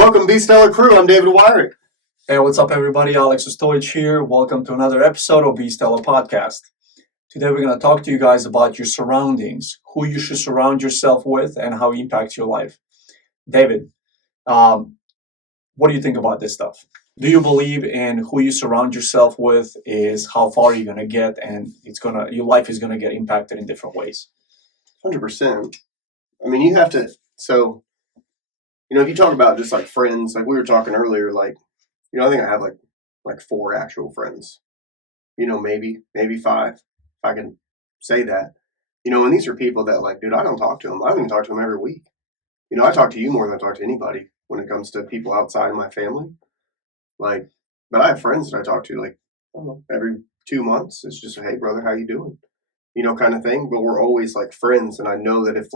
Welcome, Be Stellar Crew. I'm David Wyrick. Hey, what's up, everybody? ALEKSANDAR here. Welcome to another episode of Be Stellar Podcast. Today, we're going to talk to you guys about your surroundings, who you should surround yourself with, and how it impacts your life. David, what do you think about this stuff? Do you believe in who you surround yourself with is how far you're going to get, and your life is going to get impacted in different ways? 100%. I mean, you have to. So, if you talk about just like friends, like we were talking earlier, like, I think I have like 4 actual friends. Maybe 5, if I can say that. And these are people that, like, dude, I don't talk to them. I don't even talk to them every week. I talk to you more than I talk to anybody when it comes to people outside my family. Like, but I have friends that I talk to, like, I don't know, every 2 months. It's just, hey, brother, how you doing? Kind of thing. But we're always like friends. And I know that if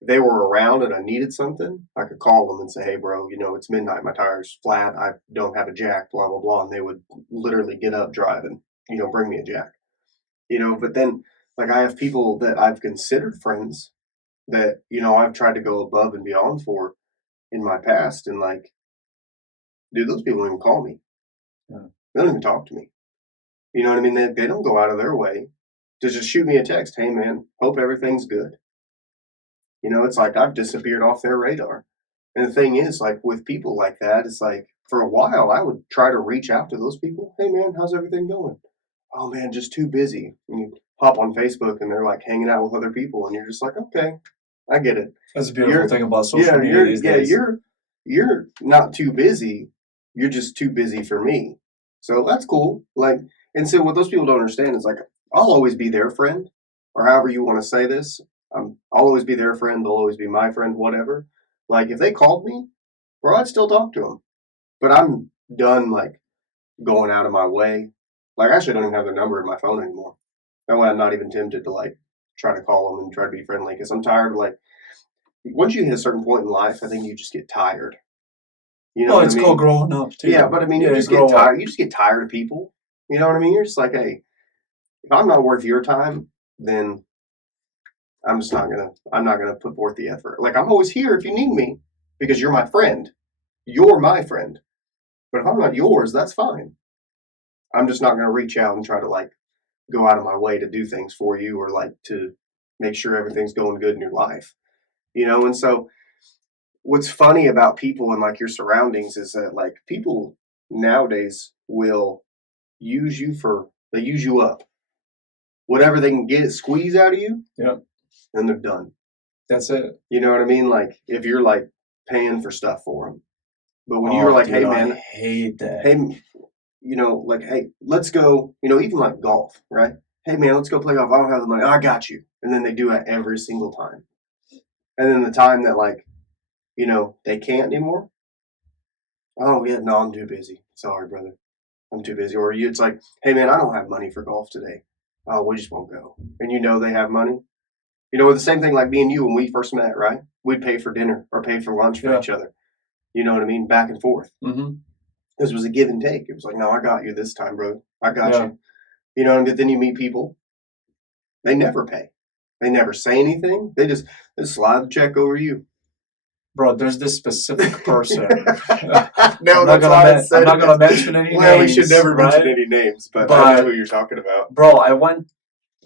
they were around and I needed something, I could call them and say, hey, bro, it's midnight. My tire's flat. I don't have a jack, blah, blah, blah. And they would literally get up, drive, and, bring me a jack. But then, like, I have people that I've considered friends that, I've tried to go above and beyond for in my past. And, like, dude, those people don't even call me. Yeah. They don't even talk to me. You know what I mean? They don't go out of their way to just shoot me a text. Hey, man, hope everything's good. It's like I've disappeared off their radar. And the thing is, like, with people like that, it's like, for a while, I would try to reach out to those people. Hey, man, how's everything going? Oh, man, just too busy. And you hop on Facebook and they're, like, hanging out with other people. And you're just like, okay, I get it. That's a beautiful thing about social media these days. You're not too busy. You're just too busy for me. So that's cool. Like, and so what those people don't understand is, like, I'll always be their friend, or however you want to say this. I'll always be their friend. They'll always be my friend, whatever. Like, if they called me, bro, I'd still talk to them. But I'm done, like, going out of my way. Like, I actually don't even have their number in my phone anymore. That way I'm not even tempted to, like, try to call them and try to be friendly. Because I'm tired of, like, once you hit a certain point in life, I think you just get tired. It's called growing up, too. Yeah, but I mean, you just get tired. You just get tired of people. You know what I mean? You're just like, hey, if I'm not worth your time, then I'm not gonna put forth the effort. Like, I'm always here if you need me because you're my friend. You're my friend. But if I'm not yours, that's fine. I'm just not gonna reach out and try to, like, go out of my way to do things for you or, like, to make sure everything's going good in your life. And so what's funny about people and, like, your surroundings is that, like, people nowadays will use you up. Whatever they can squeeze out of you. Yep. Then they're done. That's it. You know what I mean? Like, if you're, like, paying for stuff for them. But when you're like, dude, hey, man. I hate that. Hey, like, hey, let's go, even like golf, right? Hey, man, let's go play golf. I don't have the money. I got you. And then they do it every single time. And then the time that, like, they can't anymore. Oh, yeah, no, I'm too busy. Sorry, brother. I'm too busy. Or it's like, hey, man, I don't have money for golf today. Oh, we just won't go. And they have money. The same thing like me and you when we first met, right? We'd pay for dinner or pay for lunch for each other. You know what I mean? Back and forth. Mm-hmm. This was a give and take. It was like, no, I got you this time, bro. I got you. And then you meet people. They never pay. They never say anything. They just slide the check over you. Bro, there's this specific person. No, I'm not gonna mention any names. Well, we should never mention any names, but I know who you're talking about. Bro,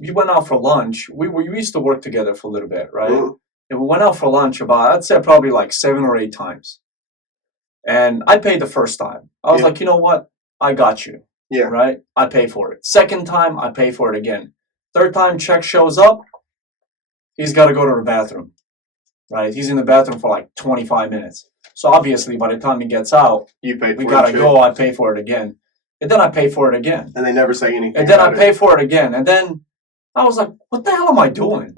we went out for lunch. We used to work together for a little bit, right? Mm-hmm. And we went out for lunch I'd say probably like 7 or 8 times. And I paid the first time. I was like, you know what? I got you. Yeah. Right? I pay for it. Second time, I pay for it again. Third time, check shows up. He's got to go to the bathroom. Right? He's in the bathroom for like 25 minutes. So obviously, by the time he gets out, we got to go. I pay for it again. And then I pay for it again. And they never say anything. And then I pay for it again. And then I was like, what the hell am I doing?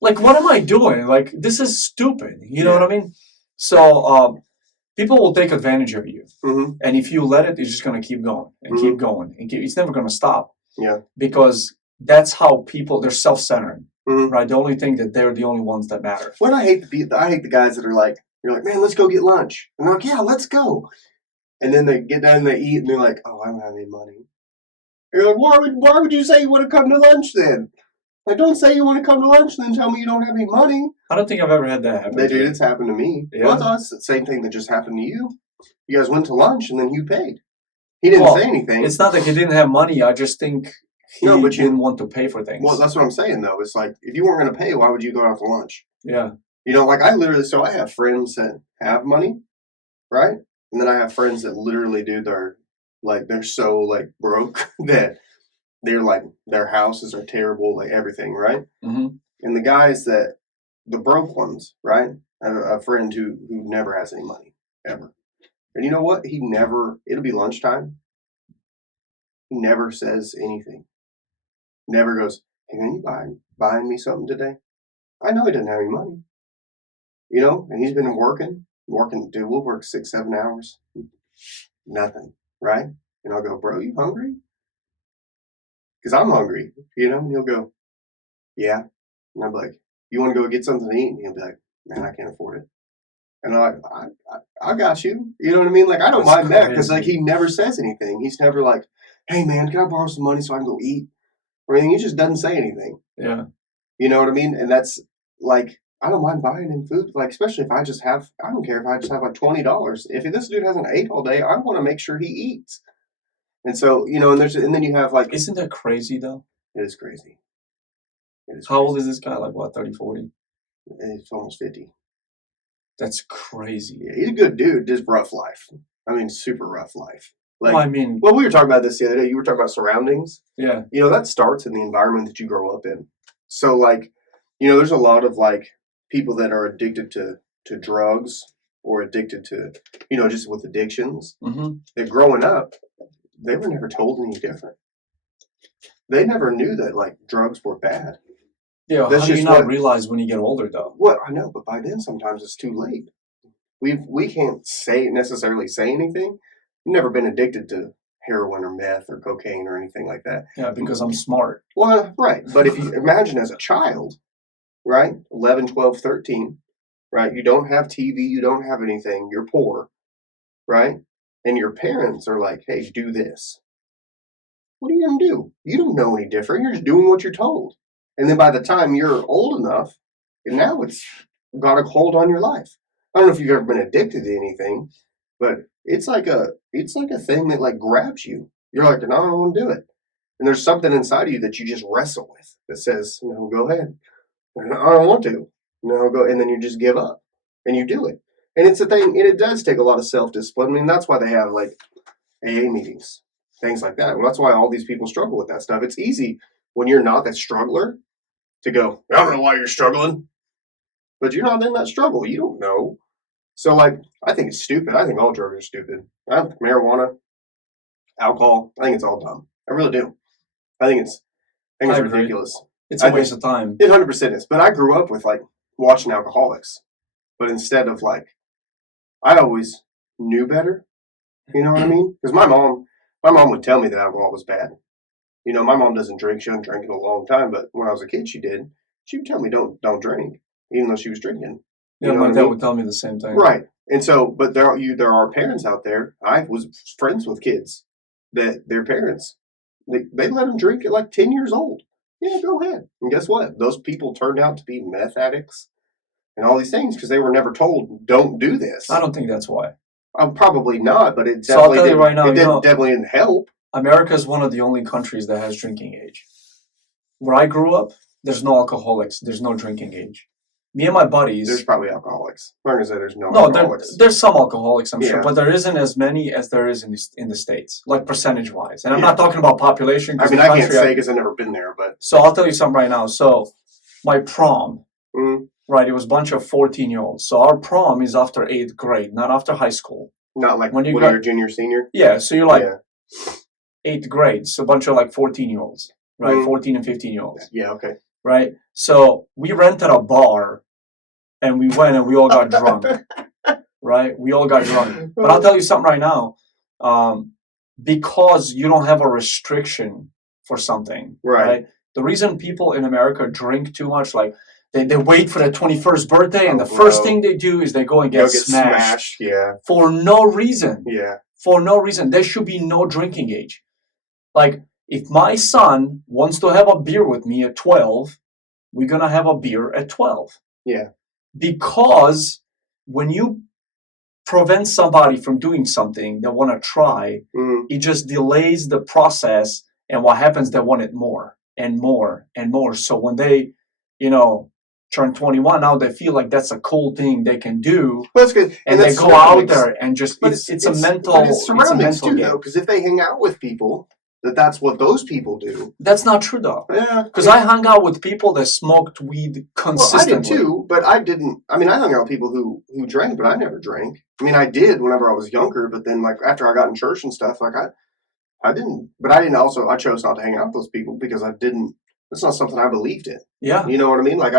Like, what am I doing? Like, this is stupid. You know what I mean? So people will take advantage of you. Mm-hmm. And if you let it, it's just going to keep going and keep going. It's never going to stop. Yeah. Because that's how they're self-centered. Mm-hmm. Right? The only thing that they're the only ones that matter. Well, I hate the guys that are like, you're like, man, let's go get lunch. And they're like, yeah, let's go. And then they get down and they eat and they're like, oh, I don't have any money. And you're like, why would you say you want to come to lunch then? Like, don't say you want to come to lunch and then tell me you don't have any money. I don't think I've ever had that happen. They did. It's happened to me. Yeah. Well, that's the same thing that just happened to you. You guys went to lunch and then you paid. He didn't say anything. It's not that he didn't have money. I just think he didn't want to pay for things. Well, that's what I'm saying, though. It's like, if you weren't going to pay, why would you go out to lunch? Yeah. You know, like I have friends that have money, right? And then I have friends that literally they're so like broke that they're like, their houses are terrible, like everything, right? Mm-hmm. And the broke ones, right? I have a friend who never has any money, ever. And you know what? It'll be lunchtime. He never says anything. Never goes, hey, man, you buying me something today? I know he doesn't have any money. You know, and he's been working, dude, we'll work 6-7 hours. Nothing, right? And I'll go, bro, you hungry? Because I'm hungry, you know? And he'll go, yeah. And I'm like, you want to go get something to eat? And he'll be like, man, I can't afford it. And I'm like, I got you. You know what I mean? Like, I don't mind that because, like, he never says anything. He's never like, hey, man, can I borrow some money so I can go eat? Or anything. He just doesn't say anything. Yeah. You know what I mean? And that's, like, I don't mind buying him food. Like, especially if I don't care if I just have, like, $20. If this dude hasn't ate all day, I want to make sure he eats. And so, you know, and then you have, like. Isn't that crazy, though? It is crazy. How old is this guy? Like, what, 30, 40? He's almost 50. That's crazy. Yeah, he's a good dude, just rough life. I mean, super rough life. Like, well, I mean, we were talking about this the other day. You were talking about surroundings. Yeah. You know, that starts in the environment that you grow up in. So, like, you know, there's a lot of, like, people that are addicted to drugs or addicted to, you know, just with addictions. Mm-hmm. That growing up, they were never told any different. They never knew that, like, drugs were bad. Yeah, how do you not realize when you get older, though? Well, I know, but by then sometimes it's too late. We can't necessarily say anything. I've never been addicted to heroin or meth or cocaine or anything like that. Yeah, because I'm smart. Well, right. But if you imagine as a child, right, 11, 12, 13, right, you don't have TV, you don't have anything, you're poor, right? And your parents are like, hey, do this. What are you going to do? You don't know any different. You're just doing what you're told. And then by the time you're old enough, and now it's got a hold on your life. I don't know if you've ever been addicted to anything, but it's like a thing that like grabs you. You're like, no, I don't want to do it. And there's something inside of you that you just wrestle with that says, no, go ahead. I don't want to. No, go. And then you just give up and you do it. And it's a thing, and it does take a lot of self-discipline. I mean, that's why they have like AA meetings, things like that. Well, that's why all these people struggle with that stuff. It's easy when you're not that struggler to go, I don't know why you're struggling, but you're not in that struggle. You don't know. So, like, I think it's stupid. I think all drugs are stupid. Marijuana, alcohol, I think it's all dumb. I really do. I think it's ridiculous. It's a waste of time. It 100% is. But I grew up with, like, watching alcoholics. But instead of, like, I always knew better. You know what I mean? Because my mom would tell me that alcohol was bad. You know, my mom doesn't drink. She hasn't drank in a long time. But when I was a kid, she did. She would tell me, don't drink, even though she was drinking. Yeah, my dad would tell me the same thing. Right. And so, but there are parents out there. I was friends with kids that their parents, they let them drink at like 10 years old. Yeah, go ahead. And guess what? Those people turned out to be meth addicts and all these things because they were never told, don't do this. I don't think that's why. Probably not, but it definitely, I'll tell you right now, definitely didn't help. America is one of the only countries that has drinking age. Where I grew up, there's no alcoholics. There's no drinking age. Me and my buddies. There's probably alcoholics. I'm not going to say there's no alcoholics. There's some alcoholics, I'm sure, but there isn't as many as there is in the States, like percentage-wise. And I'm not talking about population. I mean, I can't say because I've never been there, but. So I'll tell you something right now. So my prom, right, it was a bunch of 14-year-olds. So our prom is after 8th grade, not after high school. Not like when you're junior, senior? Yeah, so you're like 8th grade, so a bunch of like 14-year-olds, right? 14 and 15-year-olds. Yeah, okay. Right? So we rented a bar. And we went and we all got drunk, right? We all got drunk. But I'll tell you something right now. Because you don't have a restriction for something, right? The reason people in America drink too much, like they wait for their 21st birthday and the first thing they do is they go and get smashed. Yeah. For no reason. Yeah. For no reason. There should be no drinking age. Like, If my son wants to have a beer with me at 12, we're going to have a beer at 12. Yeah. Because when you prevent somebody from doing something they want to try, it just delays the process. And what happens, they want it more and more and more. So when they, turn 21, now they feel like that's a cool thing they can do. Well, that's good. And they go out there and just, it's a mental, but it's surroundings too, game. though, because if they hang out with people, that's what those people do. That's not true, though. Yeah. Because I hung out with people that smoked weed consistently. Well, I did too, but I didn't. I mean, I hung out with people who drank, but I never drank. I mean, I did whenever I was younger, but then, like, after I got in church and stuff, like, I didn't. But I didn't also, I chose not to hang out with those people because I didn't, it's not something I believed in. Yeah. You know what I mean? Like,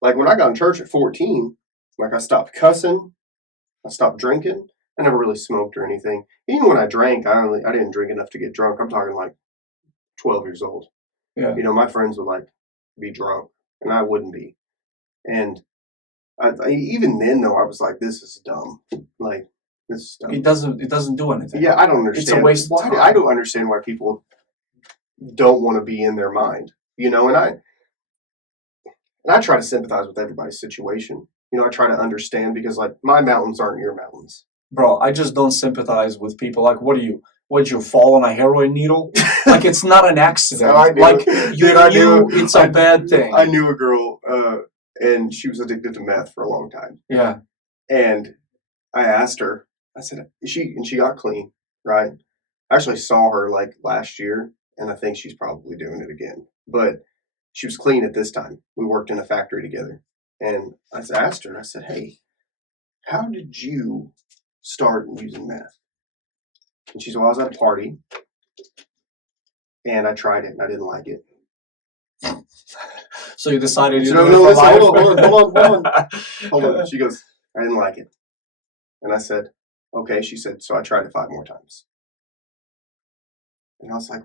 like, when I got in church at 14, like, I stopped cussing, I stopped drinking. I never really smoked or anything. Even when I drank, I didn't drink enough to get drunk. I'm talking like 12 years old. Yeah. My friends would like be drunk and I wouldn't be. And even then though, I was like, this is dumb. Like, this is dumb. It doesn't do anything. Yeah, I don't understand. It's a waste of time. I don't understand why people don't want to be in their mind. And I try to sympathize with everybody's situation. I try to understand because, like, my mountains aren't your mountains. Bro, I just don't sympathize with people. Like, would you fall on a heroin needle? Like, it's not an accident. Like, it's a bad thing. I knew a girl, and she was addicted to meth for a long time. Yeah. And I asked her, I said, she got clean, right? I actually saw her, like, last year, and I think she's probably doing it again. But she was clean at this time. We worked in a factory together. And I asked her, I said, hey, how did you start using meth? And she said, well, I was at a party and I tried it and I didn't like it. So you decided to no, listen, hold on. She goes, I didn't like it. And I said, okay. She said, so I tried it 5 more times. And I was like,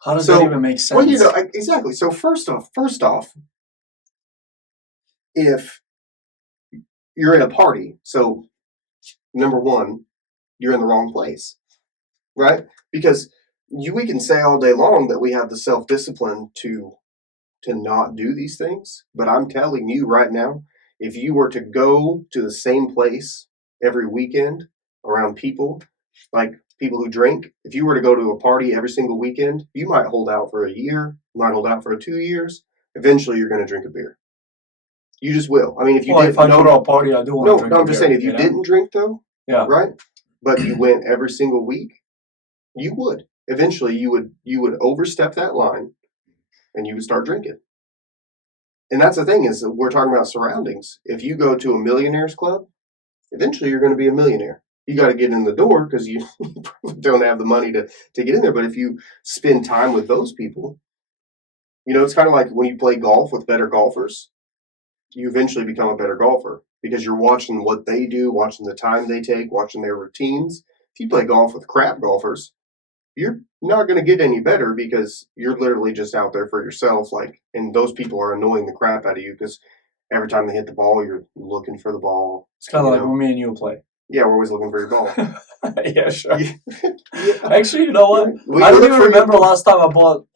how does that even make sense? Well, exactly. So first off, if you're at a party, so number one, you're in the wrong place, right? Because we can say all day long that we have the self-discipline to not do these things, but I'm telling you right now, if you were to go to the same place every weekend around people, like people who drink, if you were to go to a party every single weekend, you might hold out for a year, you might hold out for 2 years. Eventually, you're going to drink a beer. You just will. I mean, if I go to a party, I do want to drink. No, I'm just saying, if you didn't drink though, yeah, right, but you went every single week, you would. Eventually, you would overstep that line, and you would start drinking. And that's the thing is that we're talking about surroundings. If you go to a millionaires club, eventually you're going to be a millionaire. You got to get in the door because you probably don't have the money to get in there. But if you spend time with those people, it's kind of like when you play golf with better golfers, you eventually become a better golfer because you're watching what they do, watching the time they take, watching their routines. If you play golf with crap golfers, you're not going to get any better because you're literally just out there for yourself. And those people are annoying the crap out of you because every time they hit the ball, you're looking for the ball. It's kind of like when me and you play. Yeah, we're always looking for your ball. Yeah, sure. Yeah. Actually, you know what? I don't even remember last time I bought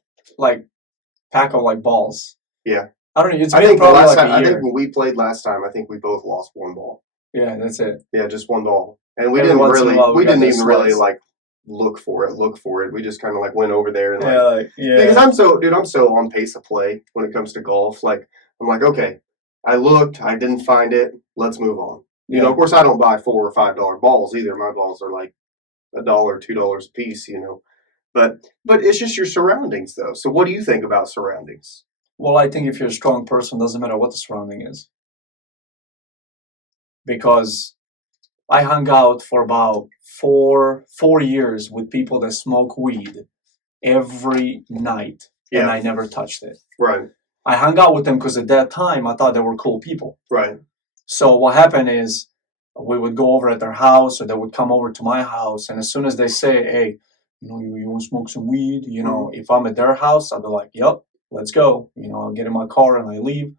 pack of balls. Yeah. I don't know. It's been probably a year. I think when we played last time, I think we both lost 1 ball. Yeah, that's it. Yeah, just 1 ball, and we didn't even really look for it. We just kind of went over there and because I'm so on pace of play when it comes to golf. I'm like, okay, I looked, I didn't find it. Let's move on. Of course, I don't buy $4 or $5 balls either. My balls are like $1, $2 a piece. But it's just your surroundings, though. So what do you think about surroundings? Well, I think if you're a strong person, it doesn't matter what the surrounding is. Because I hung out for about 4 years with people that smoke weed every night, and I never touched it. Right. I hung out with them because at that time I thought they were cool people. Right. So what happened is we would go over at their house, or they would come over to my house, and as soon as they say, "Hey, you want to smoke some weed?" If I'm at their house, I'd be like, "Yep, let's go." I'll get in my car and I leave.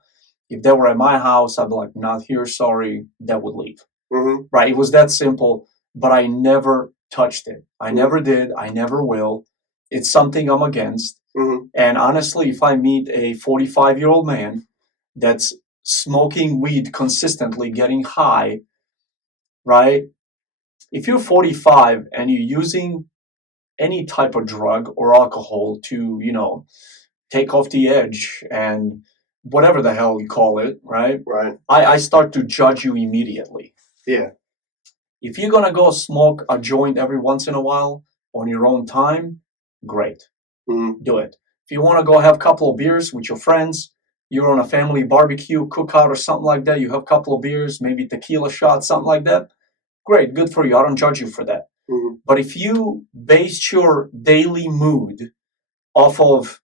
If they were at my house, I'd be like, "Not here, sorry." They would leave. Mm-hmm. Right? It was that simple. But I never touched it. I never did. I never will. it's something I'm against. Mm-hmm. And honestly, if I meet a 45-year-old man that's smoking weed consistently, getting high, right? If you're 45 and you're using any type of drug or alcohol to, take off the edge and whatever the hell you call it, right? Right. I start to judge you immediately. Yeah. If you're going to go smoke a joint every once in a while on your own time, great. Mm-hmm. Do it. If you want to go have a couple of beers with your friends, you're on a family barbecue, cookout or something like that, you have a couple of beers, maybe tequila shots, something like that, great, good for you. I don't judge you for that. Mm-hmm. But if you base your daily mood off of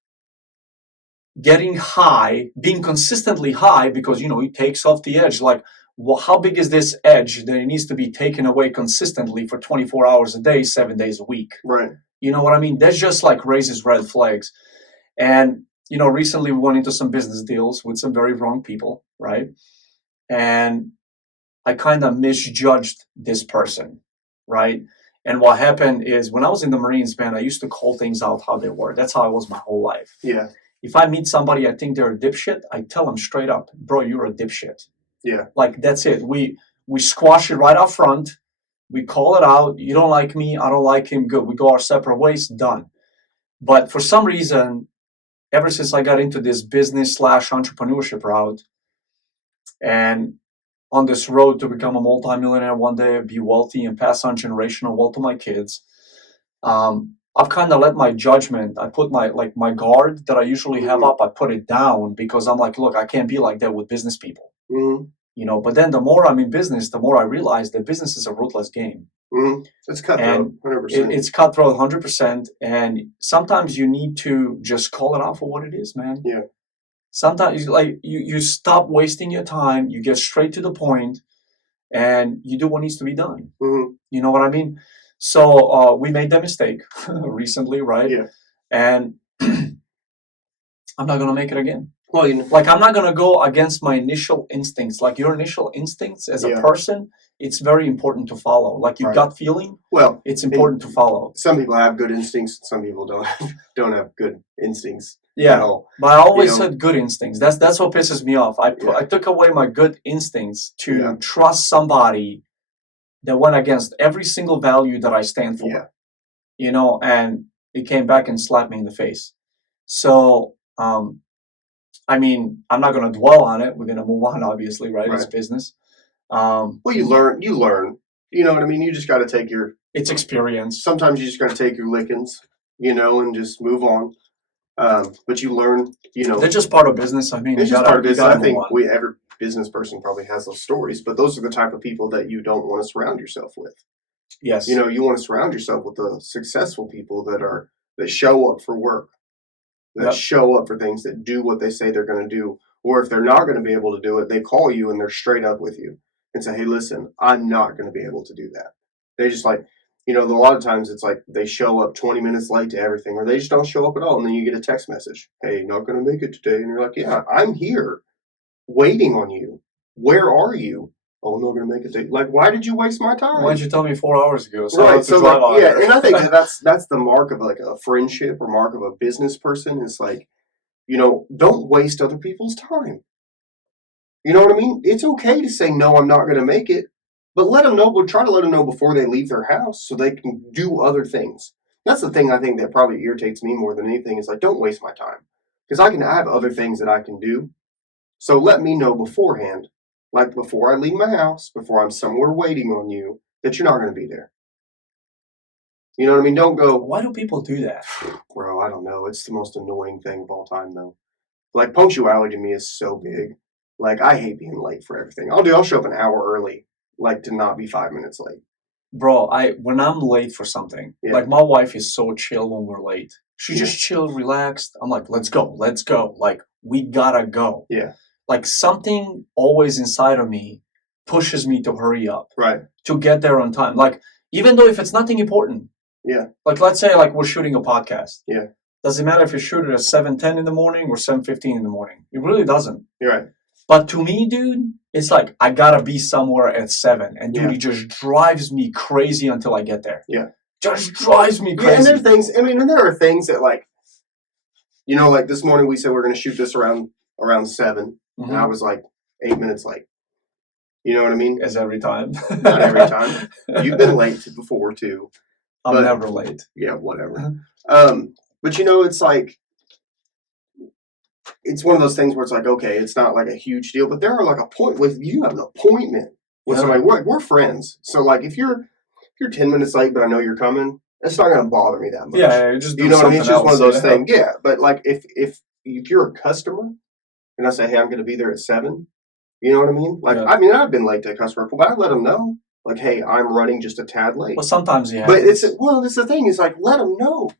getting high, being consistently high, because, it takes off the edge, like, well, how big is this edge that it needs to be taken away consistently for 24 hours a day, 7 days a week? Right. You know what I mean? That's just like raises red flags. And, recently we went into some business deals with some very wrong people, right? And I kind of misjudged this person, right? And what happened is when I was in the Marines, man, I used to call things out how they were. That's how I was my whole life. Yeah. If I meet somebody, I think they're a dipshit, I tell them straight up, bro, you're a dipshit. Yeah. Like, that's it. We squash it right up front. We call it out. You don't like me. I don't like him. Good. We go our separate ways. Done. But for some reason, ever since I got into this business/entrepreneurship route and on this road to become a multimillionaire one day, be wealthy and pass on generational wealth to my kids, I've kind of let my judgment, I put my guard that I usually have up, I put it down because I'm like, look, I can't be like that with business people. Mm-hmm. But then the more I'm in business, the more I realize that business is a ruthless game. Mm-hmm. It's cutthroat, 100%. It's cutthroat 100%. And sometimes you need to just call it out for what it is, man. Yeah. Sometimes you stop wasting your time, you get straight to the point, and you do what needs to be done. Mm-hmm. You know what I mean? So we made that mistake recently, right? Yeah. And I'm not going to make it again. Well, I'm not going to go against my initial instincts. Like your initial instincts as a person, it's very important to follow. Like your gut feeling, well, it's important to follow. Some people have good instincts. Some people don't have good instincts. Yeah, but I always had good instincts. That's what pisses me off. I took away my good instincts to trust somebody that went against every single value that I stand for. Yeah. And it came back and slapped me in the face. So, I'm not going to dwell on it. We're going to move on, obviously, right? It's business. Well, you learn. You know what I mean? You just got to take it's experience. Sometimes you just got to take your lickings, and just move on. But you learn, They're just part of business. It's just part of business. I think every business person probably has those stories, but those are the type of people that you don't want to surround yourself with. Yes. You want to surround yourself with the successful people that show up for work, that show up for things, that do what they say they're going to do. Or if they're not going to be able to do it, they call you and they're straight up with you and say, hey, listen, I'm not going to be able to do that. They just a lot of times it's like they show up 20 minutes late to everything, or they just don't show up at all. And then you get a text message, hey, not going to make it today. And you're like, yeah, I'm here waiting on you. Where are you? Oh, I'm not going to make it today. Like, why did you waste my time? Why did you tell me 4 hours ago? Right. So and I think that's the mark of like a friendship or mark of a business person is like, don't waste other people's time. You know what I mean? It's okay to say, no, I'm not going to make it. But let them know, try to let them know before they leave their house so they can do other things. That's the thing I think that probably irritates me more than anything is like, don't waste my time. Because I have other things that I can do. So let me know beforehand, like before I leave my house, before I'm somewhere waiting on you, that you're not going to be there. You know what I mean? Don't go. Why do people do that? Bro, I don't know. It's the most annoying thing of all time, though. Like, punctuality to me is so big. Like, I hate being late for everything. I'll show up an hour early. Like to not be 5 minutes late. Bro, when I'm late for something, like my wife is so chill when we're late. She just chill, relaxed. I'm like, let's go. Like, we gotta go. Yeah. Like something always inside of me pushes me to hurry up. Right. To get there on time. Like, even though if it's nothing important. Yeah. Like, let's say like we're shooting a podcast. Yeah. Doesn't matter if you shoot it at 7:10 in the morning or 7:15 in the morning. It really doesn't. You're right. But to me, dude, it's like I gotta be somewhere at 7, and dude, it just drives me crazy until I get there. Yeah. just drives me Yeah, and crazy. there are things. I mean, and there are things that like, like this morning we said we're going to shoot this around 7, and I was like 8 minutes late. You know what I mean? As every time. Not every time. You've been late before too. I'm never late. Yeah, whatever. But it's like, it's one of those things where it's like, okay, it's not like a huge deal, but there are like you have an appointment with somebody. We're friends, so like if you're 10 minutes late, but I know you're coming, it's not going to bother me that much. Yeah, just do you know what I mean? It's just one of those yeah. things. Yeah, but like if you're a customer and I say, hey, I'm going to be there at 7, you know what I mean? Like, I mean, I've been late to a customer, but I let them know, like, hey, I'm running just a tad late. Well, sometimes you have. But it's the thing is like, let them know.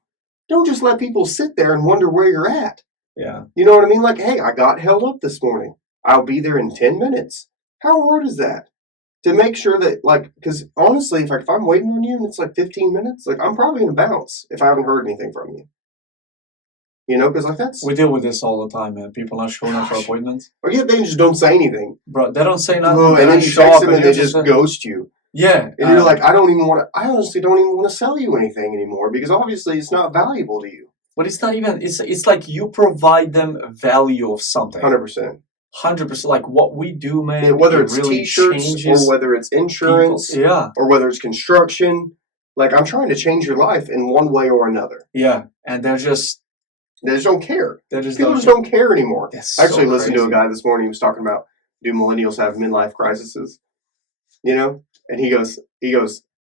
Don't just let people sit there and wonder where you're at. Yeah. You know what I mean? Like, hey, I got held up this morning. I'll be there in 10 minutes. How hard is that? To make sure that, like, because honestly, if I'm waiting on you and it's like 15 minutes, like, I'm probably going to bounce if I haven't heard anything from you. Because like that's... We deal with this all the time, man. People not showing up for appointments. Or yeah, they just don't say anything. Bro, they don't say nothing. And then you text them and they just ghost you. Yeah. And you're like, I honestly don't even want to sell you anything anymore because obviously it's not valuable to you. But it's not even, it's like you provide them value of something. 100%. 100%. Like what we do, man. Yeah, whether it's really t-shirts or whether it's insurance. Or whether it's construction. Like, I'm trying to change your life in one way or another. Yeah. And they just don't care. People just don't care anymore. That's I actually so listened to a crazy. guy this morning who was talking about, do millennials have midlife crises? And he goes,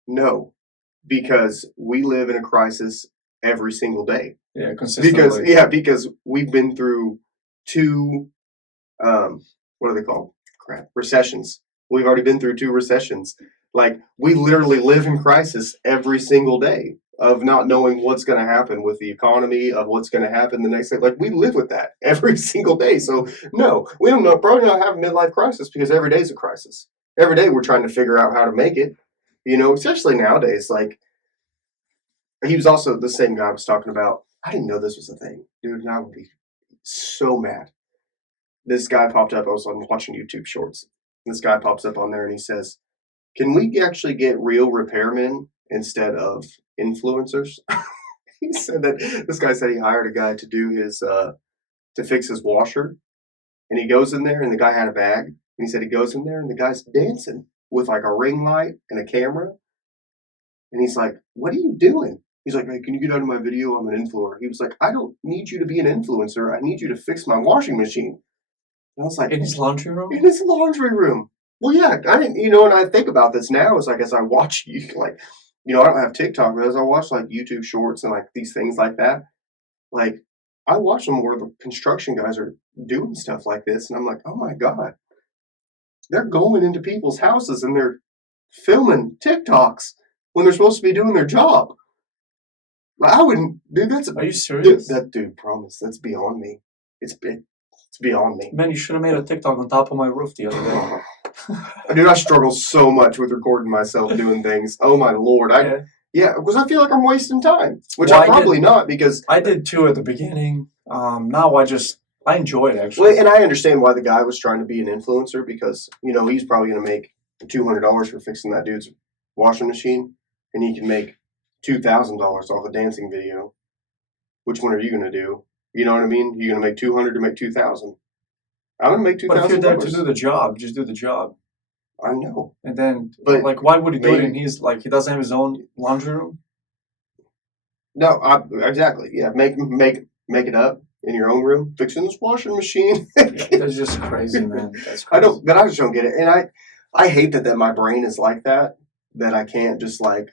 no, because we live in a crisis every single day. Yeah, consistently. Because we've been through 2, what are they called? Recessions. We've already been through 2 recessions. Like, we literally live in crisis every single day of not knowing what's going to happen with the economy, of what's going to happen the next day. Like, we live with that every single day. So, no, we probably not have a midlife crisis because every day is a crisis. Every day we're trying to figure out how to make it, especially nowadays. Like, he was also the same guy I was talking about. I didn't know this was a thing. Dude, and I would be so mad. This guy popped up. I was watching YouTube shorts. This guy pops up on there and he says, can we actually get real repairmen instead of influencers? He said that this guy said he hired a guy to do his, to fix his washer. And he goes in there and the guy had a bag. And he said he goes in there and the guy's dancing with like a ring light and a camera. And he's like, what are you doing? He's like, hey, can you get out of my video? I'm an influencer. He was like, I don't need you to be an influencer. I need you to fix my washing machine. And I was like, in his laundry room? In his laundry room. Well, yeah, I didn't, and I think about this now, is like, as I watch you, like, I don't have TikTok, but as I watch like YouTube shorts and like these things like that, like, I watch them where the construction guys are doing stuff like this, and I'm like, oh my God, they're going into people's houses and they're filming TikToks when they're supposed to be doing their job. Like, I wouldn't, dude, Are you serious? Dude, promise, that's beyond me. It's beyond me. Man, you should have made a TikTok on top of my roof the other day. Dude, I struggle so much with recording myself doing things. Oh my Lord. Because I feel like I'm wasting time, which I'm probably not, because I did too at the beginning. Now I enjoy it, actually. Well, and I understand why the guy was trying to be an influencer, because, he's probably going to make $200 for fixing that dude's washing machine, and he can make $2,000 off a dancing video. Which one are you going to do? You know what I mean? You're going to make $200 to make $2,000. I'm going to make $2,000. But if you're there to do the job, just do the job. I know. And then, like, why would he do it? And he's like, he doesn't have his own laundry room? No, exactly. Yeah, make it up in your own room, fixing this washing machine. That's just crazy, man. That's crazy. I just don't get it. And I hate that my brain is like that I can't just like,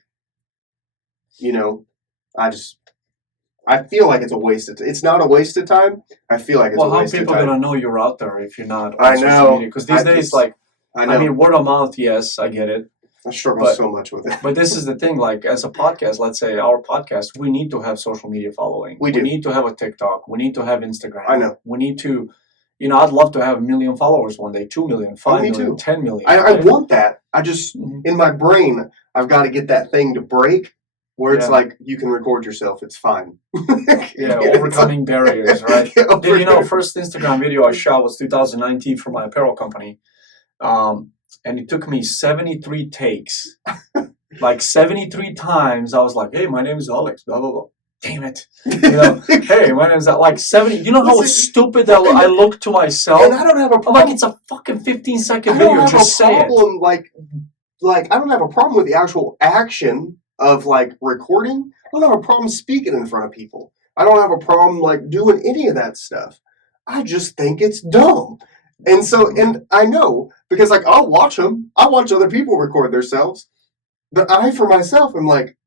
I feel like it's a waste of time. It's not a waste of time. I feel like it's a waste of time. Well, how people are going to know you're out there if you're not on social media? Because these days, like, I mean, word of mouth, yes, I get it. I struggle so much with it. But this is the thing, like, as a podcast, let's say our podcast, we need to have social media following. We need to have a TikTok. We need to have Instagram. I know. We need to, I'd love to have 1 million followers one day, 2 million, 5 million, 10 million. I want that. I just, in my brain, I've got to get that thing to break where it's like, you can record yourself. It's fine. Overcoming barriers, right? First Instagram video I shot was 2019 for my apparel company. And it took me 73 takes like 73 times I was like, hey, my name is Alex, blah, blah, blah. Damn it. Hey, my name's like 70. You know how stupid that I look to myself? And I don't have a problem. I'm like, it's a fucking 15-second video. Just say it. Like, I don't have a problem with the actual action of, like, recording. I don't have a problem speaking in front of people. I don't have a problem, like, doing any of that stuff. I just think it's dumb. And so, and I know, because, like, I'll watch them. I watch other people record themselves. But I, for myself, am like,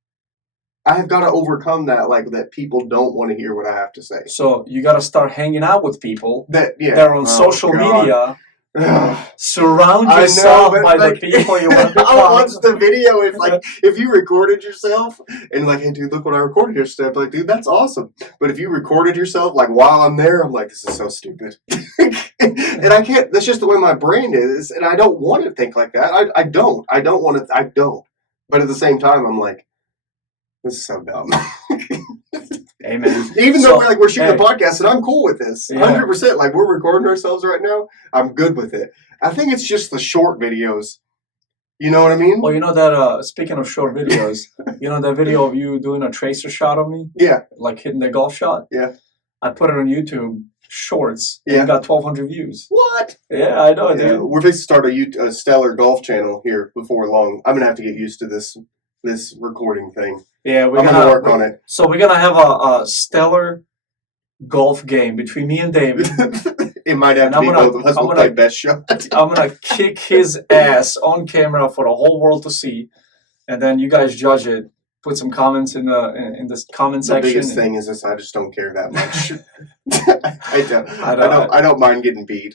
I have got to overcome that, like, that people don't want to hear what I have to say. So you got to start hanging out with people that are on social media. Surround yourself by the people you want to become. I'll watch the video if you recorded yourself and like, hey dude, look what I recorded yesterday. Like, dude, that's awesome. But if you recorded yourself like while I'm there, I'm like, this is so stupid. And I can't. That's just the way my brain is, and I don't want to think like that. I don't want to. I don't. But at the same time, I'm like, this is so dumb. Amen. Even though we're shooting a podcast, and I'm cool with this, 100%. Like, we're recording ourselves right now, I'm good with it. I think it's just the short videos. You know what I mean? Well, you know that. Speaking of short videos, you know that video of you doing a tracer shot of me? Yeah. Like hitting the golf shot. Yeah. I put it on YouTube Shorts. And it got 1,200 views. What? Yeah, I know, dude. We're going to start a stellar golf channel here before long. I'm gonna have to get used to this recording thing. Yeah, I'm gonna work on it. So we're gonna have a stellar golf game between me and David. It might have to be both of us. We'll play best shot. I'm gonna kick his ass on camera for the whole world to see, and then you guys judge it. Put some comments in this comment section. The biggest thing is this: I just don't care that much. I don't mind getting beat.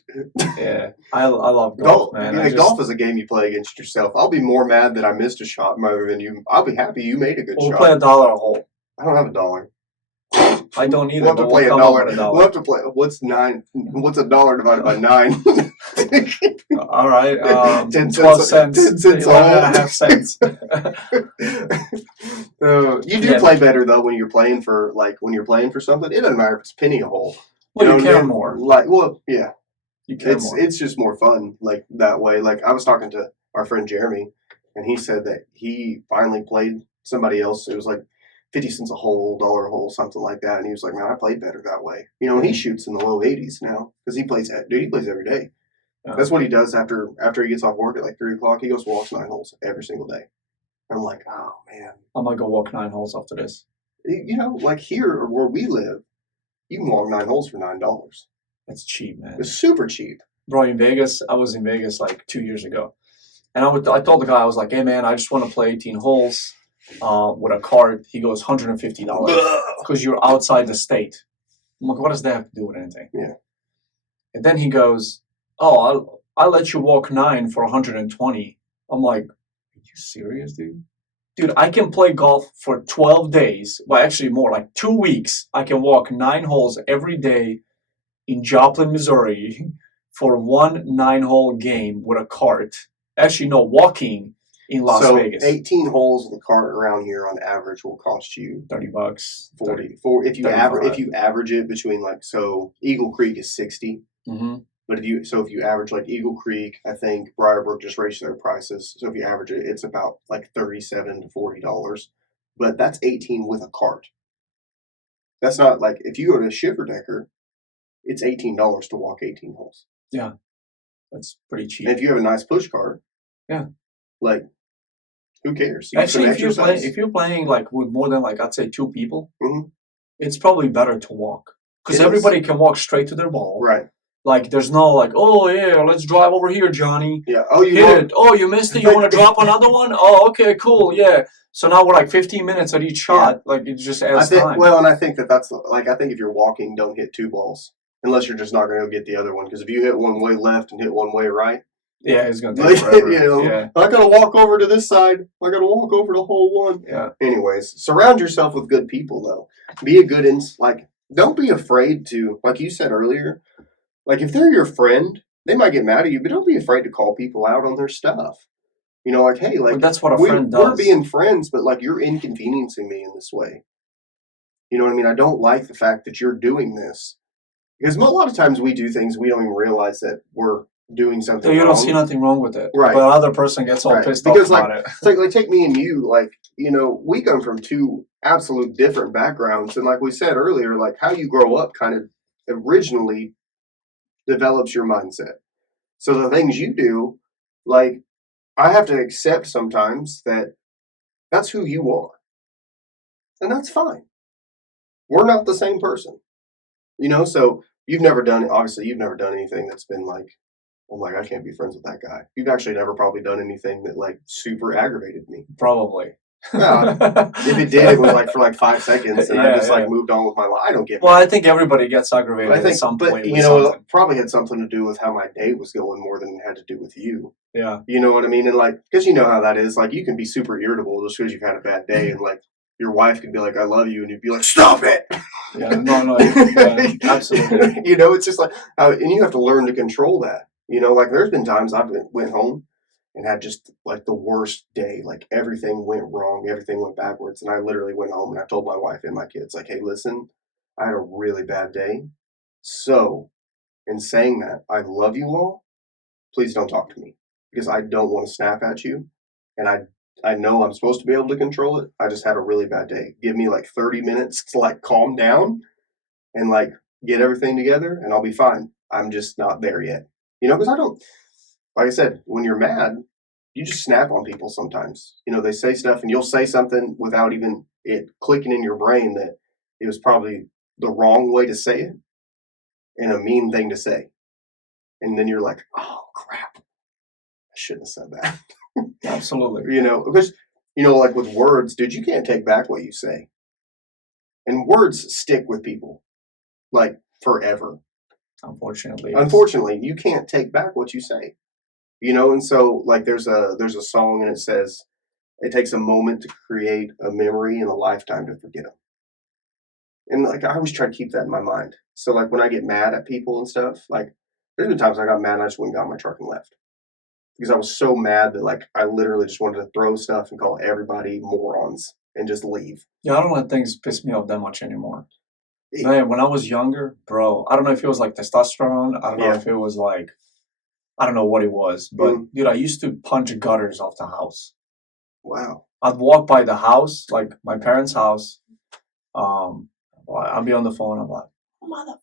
Yeah, I love golf, man. Yeah, golf is a game you play against yourself. I'll be more mad that I missed a shot rather than you. I'll be happy you made a good shot. We'll play $1 a hole. I don't have $1. I don't either. We'll have to play $1. We'll have to play. What's $9? What's $1 divided by 9? All right. 12 cents. 10 cents. 11.5 cents. You do play better though when you're playing for something. It doesn't matter if it's penny a hole. Well, you care more. Yeah. You care more. It's just more fun like that way. Like I was talking to our friend Jeremy, and he said that he finally played somebody else. It was like 50 cents a hole, $1 a hole, something like that. And he was like, man, I played better that way. You know, and he shoots in the low 80s now because he plays every day. That's what he does after he gets off work at like 3 o'clock. He goes walks 9 holes every single day. I'm like, oh man, I'm gonna go walk 9 holes after this. You know, like here where we live, you can walk 9 holes for $9. That's cheap, man. It's super cheap. Bro, in Vegas, I was in Vegas like 2 years ago, and I told the guy, I was like, hey man, I just want to play 18 holes. With a card. He goes $150 because you're outside the state. I'm like, what does that have to do with anything? Yeah. And then he goes, oh, I'll let you walk 9 for $120. I'm like, are you serious, dude? Dude, I can play golf for 12 days. Well, actually more, like 2 weeks. I can walk 9 holes every day in Joplin, Missouri for one 9-hole game with a cart. Actually, no, walking in Las Vegas. 18 holes in the cart around here on average will cost you $30. 40. If you average it between Eagle Creek is 60. Mm-hmm. But if you average like Eagle Creek, I think Briarbrook just raised their prices. So if you average it, it's about like $37 to $40. But that's 18 with a cart. That's not like if you go to Schifferdecker, it's $18 to walk 18 holes. Yeah, that's pretty cheap. And if you have a nice push cart, like who cares? Actually, if you're playing like with more than like I'd say 2 people, mm-hmm. It's probably better to walk because everybody can walk straight to their ball. Right. Like there's no like, oh yeah, let's drive over here, Johnny. Yeah. Oh, you hit it. Oh, you missed it. You want to drop another one? Oh, okay, cool. Yeah. So now we're like 15 minutes at each shot. Yeah. Like it just adds time. Well, and I think that's like I think if you're walking, don't hit 2 balls unless you're just not going to get the other one. Because if you hit one way left and hit one way right. Yeah, it's going to take forever. I got to walk over to this side. I got to walk over the whole one. Yeah. Anyways, surround yourself with good people, though. Be a good don't be afraid to, like you said earlier, like if they're your friend, they might get mad at you, but don't be afraid to call people out on their stuff. You know, like, hey, like but that's what a friend does. We're being friends, but like you're inconveniencing me in this way. You know what I mean? I don't like the fact that you're doing this because a lot of times we do things we don't even realize that we're doing something So you wrong. don't see nothing wrong with it, Right. but another person gets all Right. pissed Because, off about it. It's like take me and you, like, you know, we come from two absolute different backgrounds, and like we said earlier, like how you grow up kind of originally develops your mindset. So the things you do, like, I have to accept sometimes that that's who you are, and that's fine. We're not the same person, you know. So you've never done, obviously, you've never done anything that's been like, I'm like, I can't be friends with that guy. You've actually never probably done anything that like super aggravated me. Probably. Well, if it did, it was like for like 5 seconds, and I just like Yeah. moved on with my life. I don't get. Well, I think everybody gets aggravated I think, at some but point. you with know, something. it probably had something to do with how my day was going more than it had to do with you. Yeah. You know what I mean? And like, because you know how that is. Like, you can be super irritable just because you've had a bad day, and like your wife can be like, "I love you," and you'd be like, "Stop it!" Yeah. No. Yeah, absolutely. You know, it's just like, and you have to learn to control that. You know, like there's been times I've went home and had just like the worst day. Like everything went wrong, everything went backwards, and I literally went home and I told my wife and my kids, like, "Hey, listen, I had a really bad day. So, in saying that, I love you all. Please don't talk to me because I don't want to snap at you, and I know I'm supposed to be able to control it. I just had a really bad day. Give me like 30 minutes to like calm down and like get everything together, and I'll be fine. I'm just not there yet." You know, because I don't, like I said, when you're mad, you just snap on people sometimes. You know, they say stuff and you'll say something without even it clicking in your brain that it was probably the wrong way to say it and a mean thing to say. And then you're like, oh, crap. I shouldn't have said that. Absolutely. You know, because, you know, like with words, dude, you can't take back what you say. And words stick with people like forever. Unfortunately, you can't take back what you say. You know, and so like there's a song and it says it takes a moment to create a memory and a lifetime to forget them. And like I always try to keep that in my mind. So like when I get mad at people and stuff, like there's been times I got mad and I just went and got in my truck and left. Because I was so mad that like I literally just wanted to throw stuff and call everybody morons and just leave. Yeah, I don't let things piss me off that much anymore. Man, when I was younger, bro, I don't know if it was like testosterone. I don't know if it was like, I don't know what it was. But, dude, I used to punch gutters off the house. Wow. I'd walk by the house, like my parents' house. I'd be on the phone. I'm like, mother,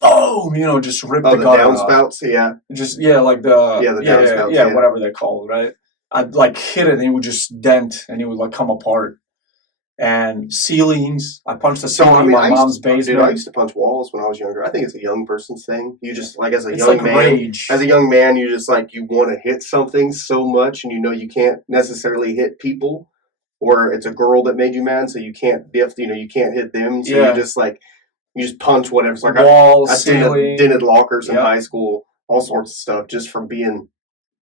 boom, you know, just rip the gutter downspouts, Just, like the downspouts, whatever they're called, right? I'd like hit it and it would just dent and it would like come apart. And ceilings. I punched the ceiling in my mom's basement. Dude, I used to punch walls when I was younger. I think it's a young person's thing. You just like as a young man, you just like you want to hit something so much, and you know you can't necessarily hit people, or it's a girl that made you mad, so you can't you can't hit them. So you just punch whatever. It's like walls, I dented lockers in high school, all sorts of stuff, just from being.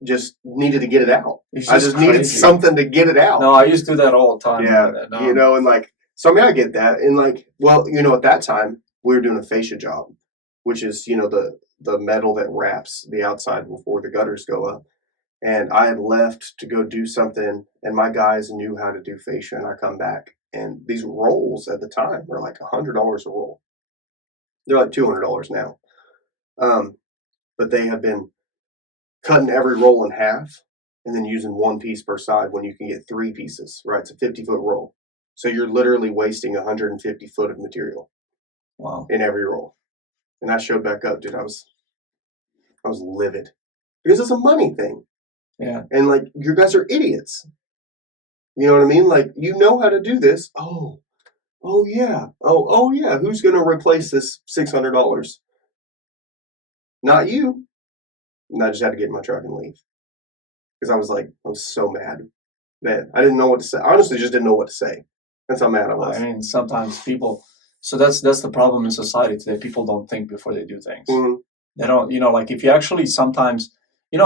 Just needed to get it out. I just needed something to get it out. No, I used to do that all the time. Yeah, you know, and like, so I mean, I get that. And like, well, you know, at that time, we were doing a fascia job, which is, you know, the metal that wraps the outside before the gutters go up. And I had left to go do something, and my guys knew how to do fascia, and I come back. And these rolls at the time were like $100 a roll. They're like $200 now. But they have been cutting every roll in half and then using one piece per side when you can get 3 pieces, right? It's a 50-foot roll. So you're literally wasting 150 foot of material. Wow. In every roll. And I showed back up, dude. I was livid. Because it's a money thing. Yeah. And like, you guys are idiots. You know what I mean? Like, you know how to do this. Oh yeah. Oh yeah. Who's going to replace this $600? Not you. And I just had to get in my truck and leave. Because I was so mad that I didn't know what to say. I honestly just didn't know what to say. That's how mad I was. I mean, sometimes people, so that's the problem in society today. People don't think before they do things. Mm-hmm. They don't, you know, like if you actually sometimes I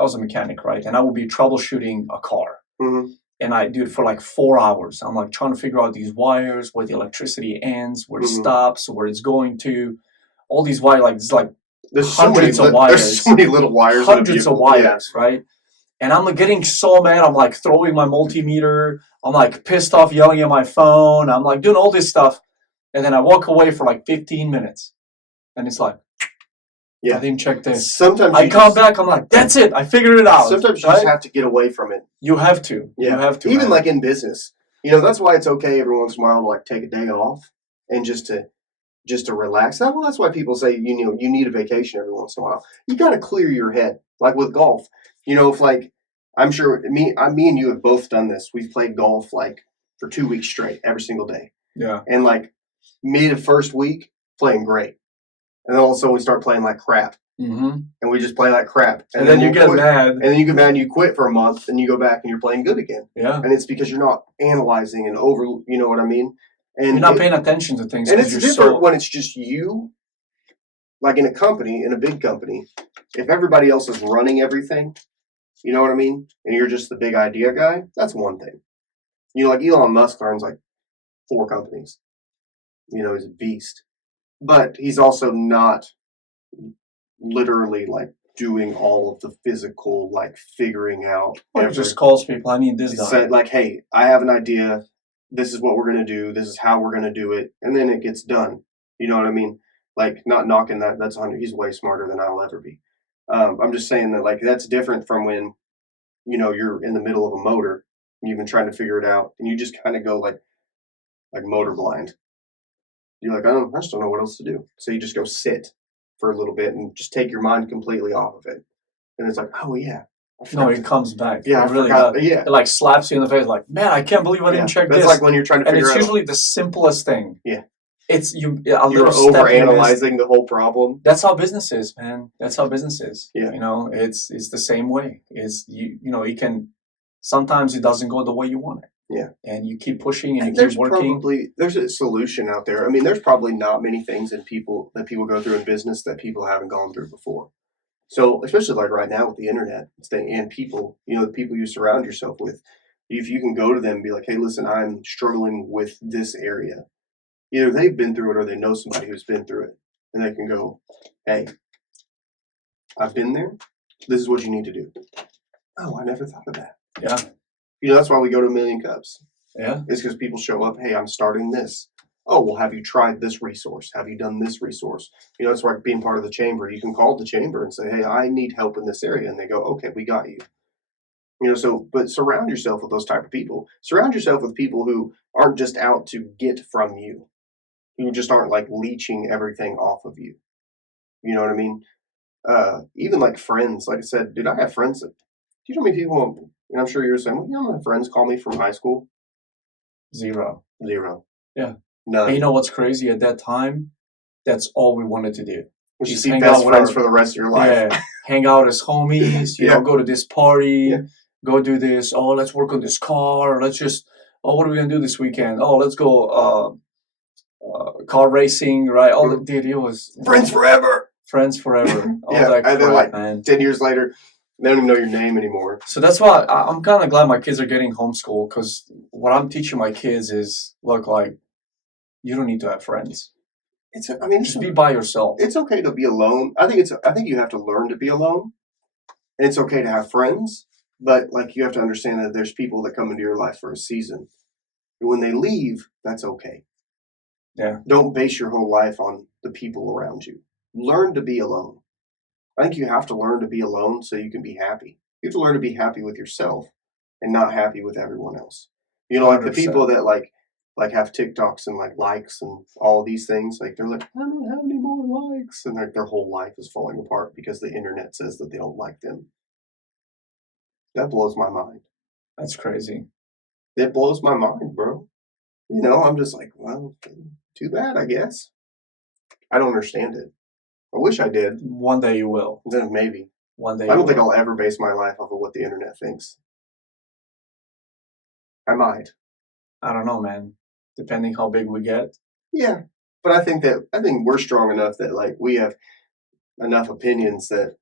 was a mechanic, right? And I would be troubleshooting a car. Mm-hmm. And I do it for like 4 hours. I'm like trying to figure out these wires, where the electricity ends, where it stops, where it's going to. All these wires, like, it's like, there's hundreds of wires. There's so many little wires. Hundreds of wires, right? And I'm like getting so mad. I'm like throwing my multimeter. I'm like pissed off, yelling at my phone. I'm like doing all this stuff. And then I walk away for like 15 minutes. And it's like, Yeah. I didn't check this. Sometimes I come back, I'm like, that's it. I figured it out. Sometimes you just have to get away from it. You have to. Yeah. You have to. Even man. like in business. That's why it's okay every once in a while to like take a day off and just to relax. That's why people say, you need a vacation every once in a while. You got to clear your head. Like with golf. If like, I'm sure me and you have both done this. We've played golf like for 2 weeks straight, every single day. Yeah. And like mid of first week, playing great. And then all of a sudden we start playing like crap. Mm-hmm. And we just play like crap. And then you get mad. And then you get mad and you quit for a month and you go back and you're playing good again. Yeah. And it's because you're not analyzing and over, you know what I mean? And you're not paying attention to things. And it's different when it's just you. Like in a company, in a big company, if everybody else is running everything, you know what I mean? And you're just the big idea guy, that's one thing. Like Elon Musk runs like 4 companies. He's a beast. But he's also not literally like doing all of the physical, like figuring out. Or he just calls people, I need this done. Like, hey, I have an idea. This is what we're going to do. This is how we're going to do it. And then it gets done. You know what I mean? Like, not knocking that. That's 100. He's way smarter than I'll ever be. I'm just saying that, like, that's different from when, you're in the middle of a motor and you've been trying to figure it out and you just kind of go like motor blind. You're like, I just don't know what else to do. So you just go sit for a little bit and just take your mind completely off of it. And it's like, oh, yeah. No, it comes back. Yeah, it really forgot. does. Yeah. It like slaps you in the face like, man, I can't believe I didn't check this. It's like when you're trying to figure out. And it's usually the simplest thing. Yeah. It's you're overanalyzing the whole problem. That's how business is, man. That's how business is. Yeah. It's the same way. It's you can sometimes it doesn't go the way you want it. Yeah. And you keep pushing and you keep working. There's a solution out there. I mean, there's probably not many things that people go through in business that people haven't gone through before. So, especially like right now with the internet and people, the people you surround yourself with, if you can go to them and be like, hey, listen, I'm struggling with this area. Either they've been through it or they know somebody who's been through it. And they can go, hey, I've been there. This is what you need to do. Oh, I never thought of that. Yeah. That's why we go to 1,000,000 Cups. Yeah. It's because people show up, hey, I'm starting this. Oh, well, have you tried this resource? Have you done this resource? That's why being part of the chamber, you can call the chamber and say, hey, I need help in this area. And they go, okay, we got you. But surround yourself with those type of people. Surround yourself with people who aren't just out to get from you. Who just aren't like leeching everything off of you. You know what I mean? Even like friends, like I said, dude, I have friends that, do you know how many people, and I'm sure you're saying, well, how many friends call me from high school? Zero. Yeah. None. And you know what's crazy? At that time, that's all we wanted to do. We should see best friends for the rest of your life. Yeah. Hang out as homies, go to this party, go do this. Oh, let's work on this car. Let's just, what are we going to do this weekend? Oh, let's go car racing, right? Oh, dude, it was friends forever. Friends forever. All yeah, that crap, and then like man. 10 years later, they don't even know your name anymore. So that's why I'm kind of glad my kids are getting homeschooled, because what I'm teaching my kids is, look, like, you don't need to have friends. Just be by yourself. It's okay to be alone. I think you have to learn to be alone. And it's okay to have friends, but like you have to understand that there's people that come into your life for a season. And when they leave, that's okay. Yeah. Don't base your whole life on the people around you. Learn to be alone. I think you have to learn to be alone so you can be happy. You have to learn to be happy with yourself and not happy with everyone else. Like 100%. The people that like have TikToks and like likes and all these things, like they're like, I don't have any more likes, and like their whole life is falling apart because the internet says that they don't like them. That blows my mind. That's crazy. It blows my mind, bro. I'm just like, well, too bad, I guess. I don't understand it. I wish I did. One day you will. Then maybe. One day. I don't think I'll ever base my life off of what the internet thinks. I might. I don't know, man. Depending how big we get. Yeah, but I think we're strong enough that like we have enough opinions that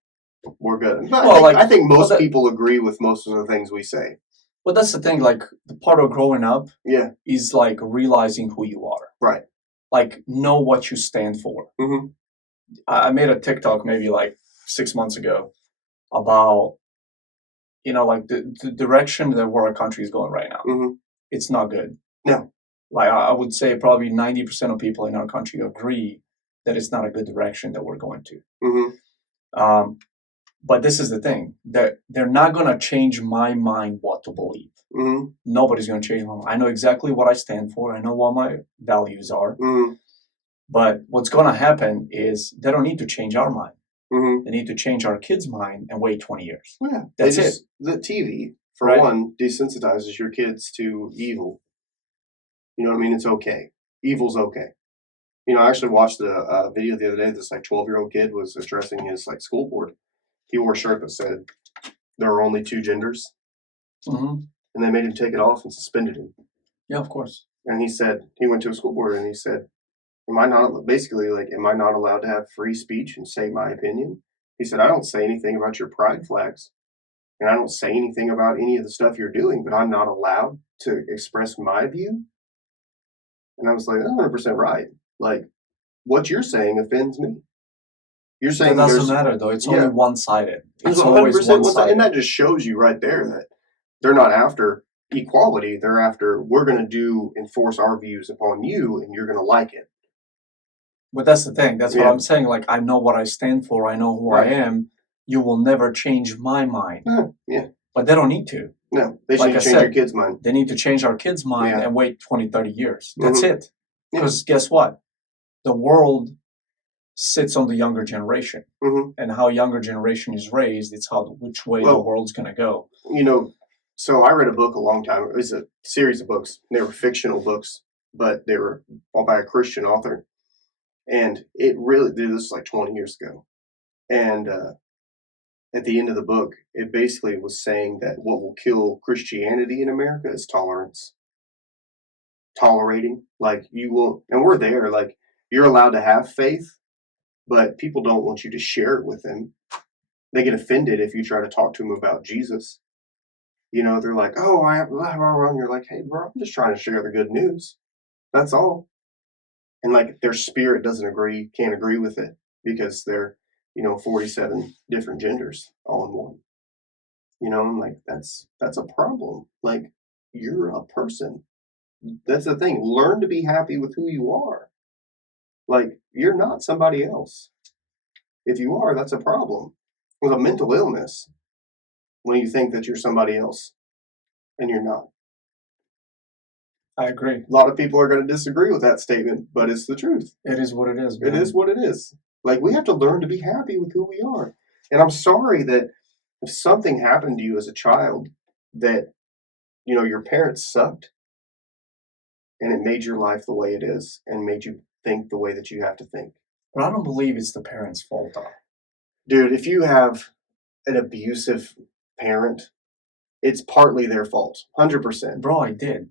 we're good. But I think most people agree with most of the things we say. But that's the thing. Like the part of growing up, is like realizing who you are. Right. Like know what you stand for. Mm-hmm. I made a TikTok maybe like 6 months ago about, like the direction that where our country is going right now. Mm-hmm. It's not good. No. Like I would say probably 90% of people in our country agree that it's not a good direction that we're going to. Mm-hmm. But this is the thing. They're not going to change my mind what to believe. Mm-hmm. Nobody's going to change my mind. I know exactly what I stand for. I know what my values are. Mm-hmm. But what's going to happen is they don't need to change our mind. Mm-hmm. They need to change our kids' mind and wait 20 years. Yeah, That's it. The TV, for Right. one, desensitizes your kids to evil. You know what I mean? It's okay. Evil's okay. You know, I actually watched a video the other day. This like 12-year-old kid was addressing his like school board. He wore a shirt that said there are only two genders, Mm-hmm. and they made him take it off and suspended him. Yeah, of course. And he said he went to a school board and he said, "Am I not basically like am I not allowed to have free speech and say my opinion?" He said, "I don't say anything about your pride flags, and I don't say anything about any of the stuff you're doing, but I'm not allowed to express my view." And I was like, 100% right. Like, what you're saying offends me. You're That saying doesn't matter, though. It's only yeah. one-sided. It's It's always 100% one-sided. one-sided. And that just shows you right there that they're not after equality. They're after, we're going to enforce our views upon you, and you're going to like it. But that's the thing. That's what Yeah. I'm saying. Like, I know what I stand for. I know who Right. I am. You will never change my mind. Yeah. But they don't need to. No, they should Like I change said, your kid's mind. They need to change our kids' mind Yeah. and wait 20, 30 years. That's Mhm. it. Because guess what? The world sits on the younger generation. Mhm. And how younger generation is raised, it's which way the Well, world's going to go. You know, so I read a book a long time. It was a series of books. They were fictional books, but they were all by a Christian author. And it really, this was like 20 years ago. And at the end of the book, it basically was saying that what will kill Christianity in America is tolerance. Tolerating. Like, you will, and we're there, like, you're allowed to have faith, but people don't want you to share it with them. They get offended if you try to talk to them about Jesus. You know, they're like, "Oh, I have blah, blah, blah." And you're like, "Hey, bro, I'm just trying to share the good news. That's all." And like their spirit can't agree with it because they're, 47 different genders all in one. You know, I'm like, that's a problem. Like, you're a person. That's the thing. Learn to be happy with who you are. Like, you're not somebody else. If you are, that's a problem. With a mental illness, when you think that you're somebody else and you're not. I agree. A lot of people are going to disagree with that statement, but it's the truth. It is what it is, man. It is what it is. Like, we have to learn to be happy with who we are. And I'm sorry that if something happened to you as a child that, your parents sucked and it made your life the way it is and made you think the way that you have to think. But I don't believe it's the parents' fault, though. Dude, if you have an abusive parent, it's partly their fault. 100%. Bro, I did.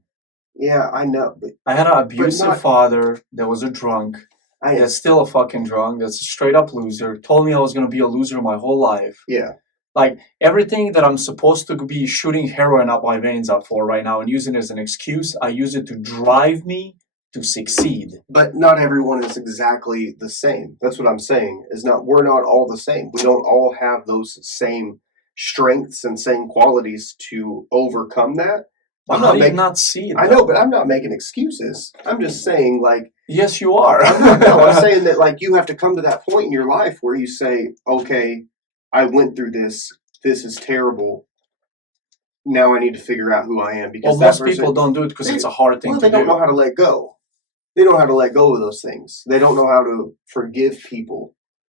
Yeah, I know. But I had an abusive father that was a drunk. That's still a fucking drunk. That's a straight up loser. Told me I was going to be a loser my whole life. Yeah. Like, everything that I'm supposed to be shooting heroin up my veins up for right now and using it as an excuse, I use it to drive me to succeed. But not everyone is exactly the same. That's what I'm saying. We're not all the same. We don't all have those same strengths and same qualities to overcome that. How do you not see it? I know, but I'm not making excuses. I'm just saying, like... Yes, you are. I'm saying that, like, you have to come to that point in your life where you say, okay, I went through this. This is terrible. Now I need to figure out who I am. Because most people don't do it because it's a hard thing to do. They don't know how to let go. They don't know how to let go of those things. They don't know how to forgive people.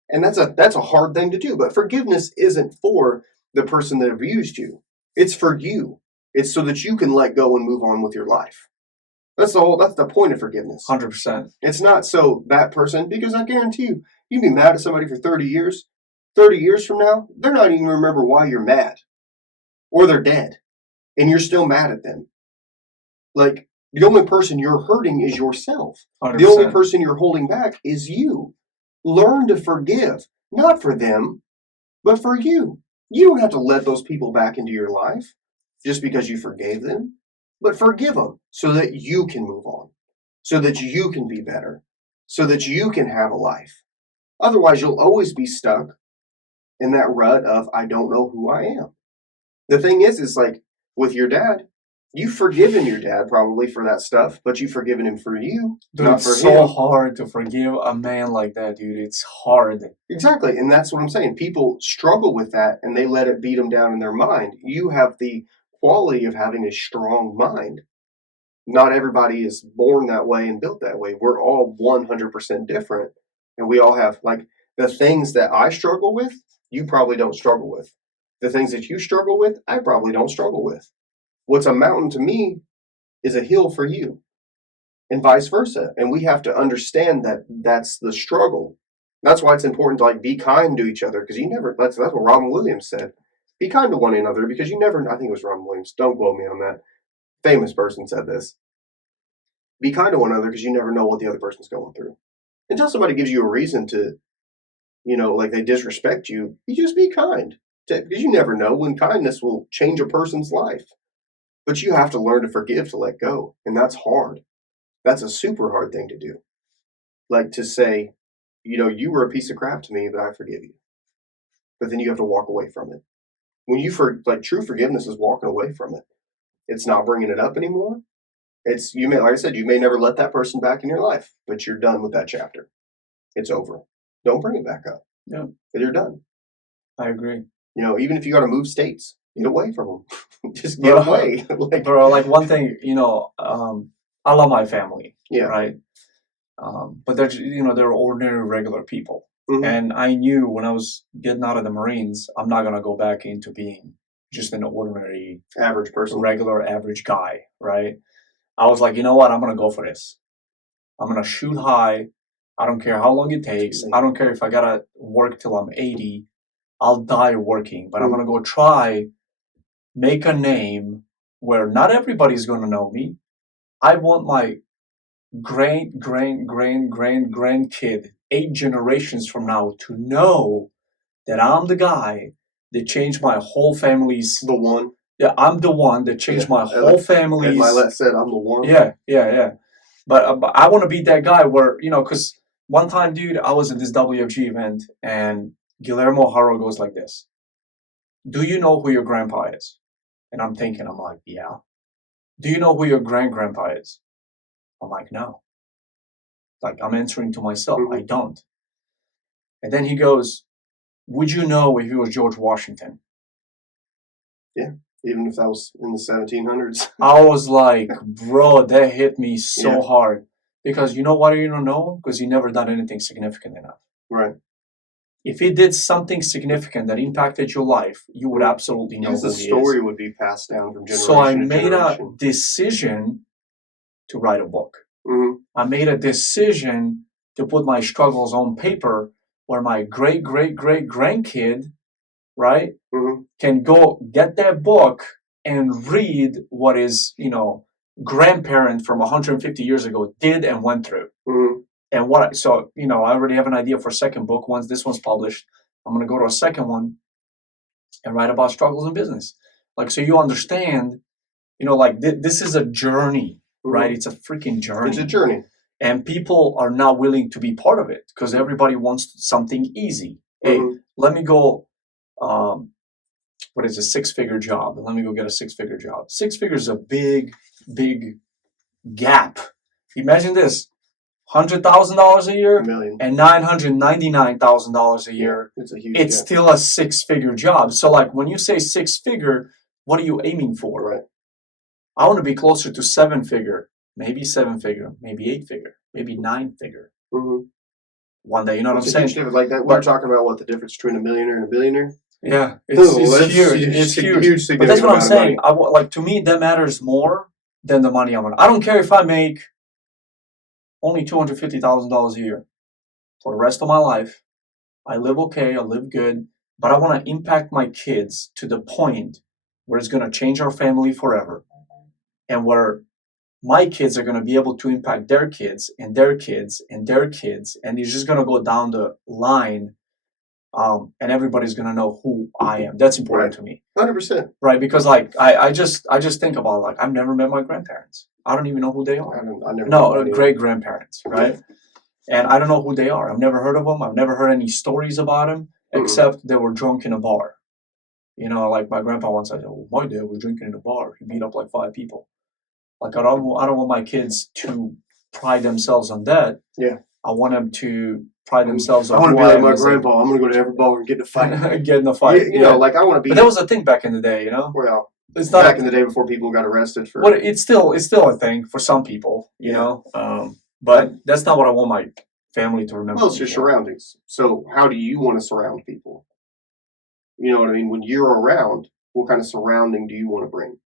And that's a hard thing to do. But forgiveness isn't for the person that abused you. It's for you. It's so that you can let go and move on with your life. That's the point of forgiveness. 100%. It's not so that person, because I guarantee you, you'd be mad at somebody for 30 years. 30 years from now, they're not even remember why you're mad. Or they're dead. And you're still mad at them. Like, the only person you're hurting is yourself. 100%. The only person you're holding back is you. Learn to forgive. Not for them, but for you. You don't have to let those people back into your life just because you forgave them. But forgive them so that you can move on. So that you can be better. So that you can have a life. Otherwise, you'll always be stuck in that rut of, I don't know who I am. The thing is like, with your dad, You've forgiven your dad probably for that stuff, but you've forgiven him for you, Dude, not it's for so him. hard to forgive a man like that, dude. It's hard. Exactly, and that's what I'm saying. People struggle with that, and they let it beat them down in their mind. You have the quality of having a strong mind. Not everybody is born that way and built that way. We're all 100% different, and we all have, like, the things that I struggle with, you probably don't struggle with. The things that you struggle with, I probably don't struggle with. What's a mountain to me is a hill for you, and vice versa. And we have to understand that that's the struggle. That's why it's important to, like, be kind to each other, because you never. That's what Robin Williams said. Be kind to one another, because you never. I think it was Robin Williams. Don't quote me on that. Famous person said this. Be kind to one another, because you never know what the other person's going through. Until somebody gives you a reason to, like they disrespect you, you just be kind, because you never know when kindness will change a person's life. But you have to learn to forgive, to let go, and that's hard. That's a super hard thing to do. Like, to say, you were a piece of crap to me, but I forgive you. But then you have to walk away from it. When true forgiveness is walking away from it. It's not bringing it up anymore. Like I said, you may never let that person back in your life, but you're done with that chapter. It's over. Don't bring it back up. Yeah. You're done. I agree. Even if you got to move states, get away from them. Just get away. Bro, like, one thing, I love my family. Yeah. Right. But they're ordinary, regular people. Mm-hmm. And I knew when I was getting out of the Marines, I'm not going to go back into being just an ordinary, average person, regular, average guy. Right. I was like, you know what? I'm going to go for this. I'm going to shoot high. I don't care how long it takes. I don't care if I got to work till I'm 80. I'll die working. But I'm going to go try, make a name where not everybody's going to know me. I want my grandkid, 8 generations from now, to know that I'm the guy that changed my whole family's. The one. Yeah, I'm the one that changed my whole family's. As Milet said, I'm the one. Yeah. But I want to be that guy where, because one time, dude, I was at this WFG event, and Guillermo Haro goes like this: "Do you know who your grandpa is?" And I'm like, yeah. "Do you know who your grandpa is?" I'm like, no. Like, I'm answering to myself. I don't. And then he goes, "Would you know if he was George Washington?" Yeah, even if that was in the 1700s. I was like, bro, that hit me so hard. Because you know why you don't know? Because he never done anything significant enough. Right. If he did something significant that impacted your life, you would absolutely know who he is. The story would be passed down from generation to generation. So I made a decision to write a book. Mm-hmm. I made a decision to put my struggles on paper, where my great-great-great-grandkid, right, can go get that book and read what his, grandparent from 150 years ago did and went through. Mm-hmm. And I already have an idea for a second book. Once this one's published, I'm going to go to a second one and write about struggles in business. Like, so you understand, this is a journey, right? It's a freaking journey. It's a journey. And people are not willing to be part of it because everybody wants something easy. Hey, let me go, what is a 6-figure job? Let me go get a 6-figure job. 6 figures is a big, big gap. Imagine this. $100,000 a year and $999,000 a year. Yeah, it's a huge gap. Still a 6-figure job. So, like, when you say 6-figure, what are you aiming for? Right. I want to be closer to 7-figure, maybe 7-figure, maybe 8-figure, maybe 9-figure. One day, you know what I'm saying? Like that, we're talking about what the difference between a millionaire and a billionaire. Yeah, it's huge. It's huge. But that's what I'm saying. To me, that matters more than the money I'm on. I don't care if I make only $250,000 a year for the rest of my life. I live okay, I live good, but I want to impact my kids to the point where it's going to change our family forever, and where my kids are going to be able to impact their kids and their kids and their kids, and it's just going to go down the line, and everybody's going to know who I am. That's important to me. 100%. Right, because I just think about, I've never met my grandparents. I don't even know who they are. I never great-grandparents, right? And I don't know who they are. I've never heard of them. I've never heard any stories about them, except they were drunk in a bar. You know, like my grandpa once said, "Oh, my dad was drinking in a bar. He beat up like 5 people." Like I don't want my kids to pride themselves on that. Yeah. I want them to pride themselves I on want to who be I like am my as grandpa. I'm going to go to every bar and get in a fight. get in a fight. You know, like I want to be. But that was a thing back in the day, you know. Well, It's not back in the day before people got arrested for. Well, it's still a thing for some people, you know. But that's not what I want my family to remember. Well, it's your surroundings. So how do you want to surround people? You know what I mean? When you're around, what kind of surrounding do you want to bring?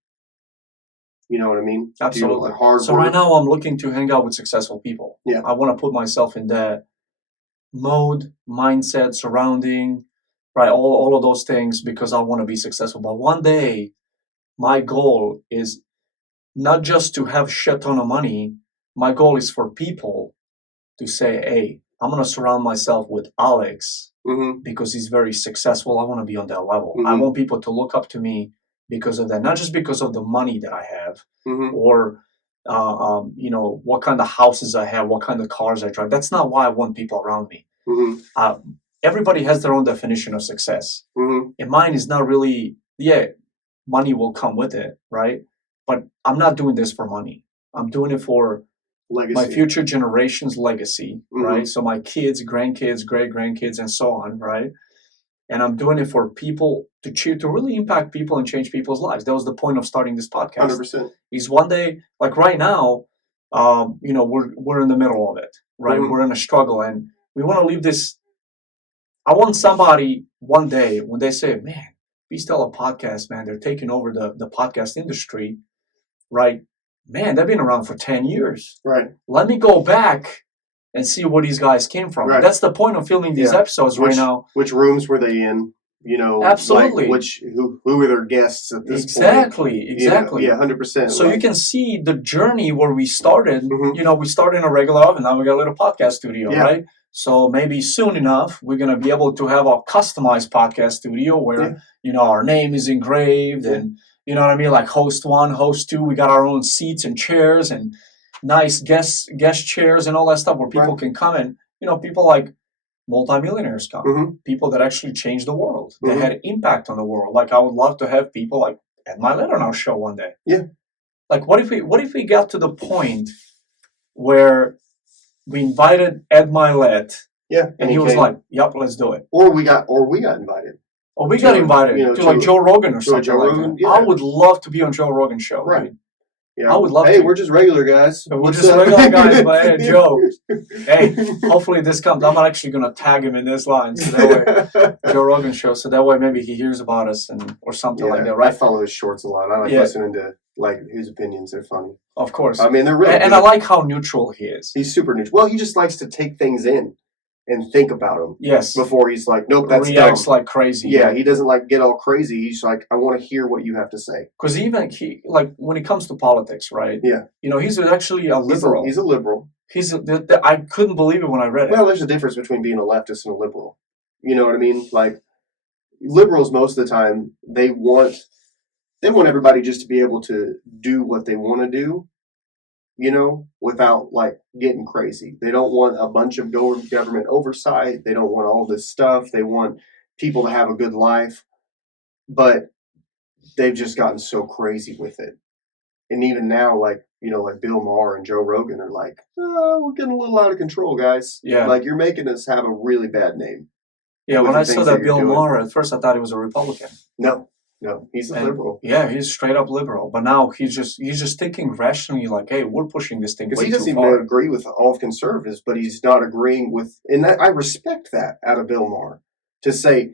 You know what I mean? Absolutely. Hard So work? right now I'm looking to hang out with successful people. Yeah. I want to put myself in that mode, mindset, surrounding, right? All of those things because I want to be successful. But one day, my goal is not just to have a shit ton of money. My goal is for people to say, "Hey, I'm gonna surround myself with Alex Mm-hmm. because he's very successful. I want to be on that level. I Mhm. want people to look up to me because of that, not just because of the money that I have Mm-hmm. or you know what kind of houses I have, what kind of cars I drive. That's not why I want people around me. Mm-hmm. Everybody has their own definition of success, Mm-hmm. and mine is not really. Yeah, money will come with it, right? But I'm not doing this for money. I'm doing it for Legacy. my future generation's legacy, Mhm. right? So my kids, grandkids, great grandkids, and so on, right? And I'm doing it for people to really impact people and change people's lives. That was the point of starting this podcast. 100%. Is one day, like right now, you know, we're in the middle of it, right? Mhm. We're in a struggle, and we want to leave this. I want somebody one day when they say, "Man, Be Stella podcast, man, they're taking over the podcast industry," right? Man, they've been around for 10 years. Right. Let me go back and see where these guys came from. Right. That's the point of filming these episodes right now. Which rooms were they in? You know, Absolutely. Like who were their guests at this Exactly. point? Exactly. Yeah, 100%. So you can see the journey where we started. Mhm. You know, we started in a regular oven. Now we got a little podcast studio, Yeah. right? So maybe soon enough, we're going to be able to have a customized podcast studio where, you know, our name is engraved and, you know what I mean? Like host 1, host 2, we got our own seats and chairs and nice guest chairs and all that stuff where people can come and, you know, people like multimillionaires come, people that actually change the world. They had impact on the world. Like I would love to have people like Ed Milet on our show one day. Yeah. Like what if we got to the point where we invited Ed Milet, and he was like, "Yep, let's do it." Or we got invited. Or we got invited to like Joe Rogan or something like that. Yeah. I would love to be on Joe Rogan's show. Right. Yeah. I would love to. Hey, we're just regular guys. We're just regular guys, but hey, Joe. Hey, hopefully this comes. I'm actually going to tag him in this line. So that way, Joe Rogan show. So that way maybe he hears about us or something like that, right? I follow his shorts a lot. I like listening to like his opinions. They're funny. Of course. I mean, they're really and I like how neutral he is. He's super neutral. Well, he just likes to take things in and think about them. Yes. Before he's like, nope, that's reacts dumb. like crazy. Yeah, he doesn't like get all crazy. He's like, I want to hear what you have to say. Because even like when it comes to politics, right? Yeah. You know, he's actually a liberal. He's a liberal. I couldn't believe it when I read it. Well, there's a difference between being a leftist and a liberal. You know what I mean? Like liberals, most of the time, they want everybody just to be able to do what they want to do. You know, without like getting crazy. They don't want a bunch of government oversight. They don't want all this stuff. They want people to have a good life. But they've just gotten so crazy with it. And even now, like, you know, like Bill Maher and Joe Rogan are like, oh, we're getting a little out of control, guys. Yeah. Like, you're making us have a really bad name. Yeah, when I saw that Bill Maher, at first I thought he was a Republican. No, he's a liberal. Yeah, he's straight up liberal. But now he's just thinking rationally, like, hey, we're pushing this thing way too far. Because he doesn't even agree with all of conservatives, but he's not agreeing with, and that, I respect that out of Bill Maher, to say,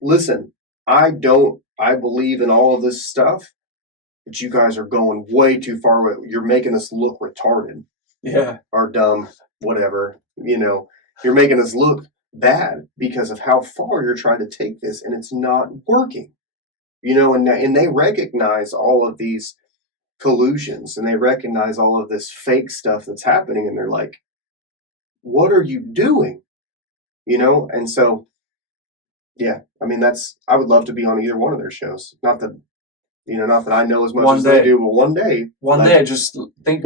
listen, I believe in all of this stuff, but you guys are going way too far away. You're making us look retarded. Yeah. Or dumb, whatever. You know, you're making us look bad because of how far you're trying to take this, and it's not working. You know, and they recognize all of these collusions, and they recognize all of this fake stuff that's happening, and they're like, what are you doing? You know, and so, yeah, I mean, I would love to be on either one of their shows. Not that I know as much as they do, but one day. One day, just think,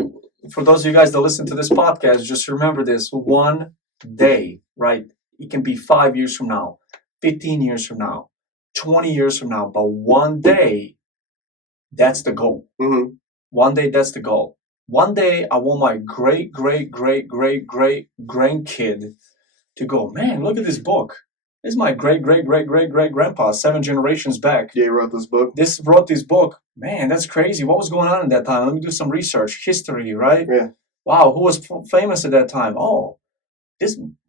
for those of you guys that listen to this podcast, just remember this, one day, right? It can be 5 years from now, 15 years from now, 20 years from now, but one day, that's the goal. Mm-hmm. One day, that's the goal. One day, I want my great, great, great, great, great grandkid to go, man, look at this book. This is my great, great, great, great, great grandpa, 7 generations back. Yeah, he wrote this book. Wrote this book. Man, that's crazy. What was going on at that time? Let me do some research. History, right? Yeah. Wow, who was famous at that time? Oh,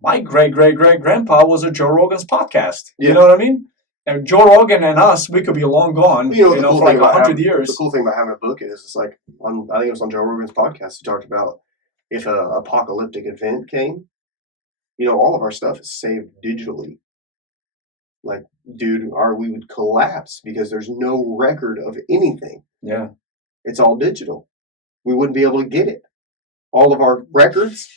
my great, great, great grandpa was a Joe Rogan's podcast. Yeah. You know what I mean? And Joe Rogan and us, we could be long gone, You know, the cool for thing like about 100 years. The cool thing about having a book is, it's like, I think it was on Joe Rogan's podcast, he talked about if an apocalyptic event came, all of our stuff is saved digitally. Like, dude, we would collapse because there's no record of anything. Yeah. It's all digital. We wouldn't be able to get it. All of our records,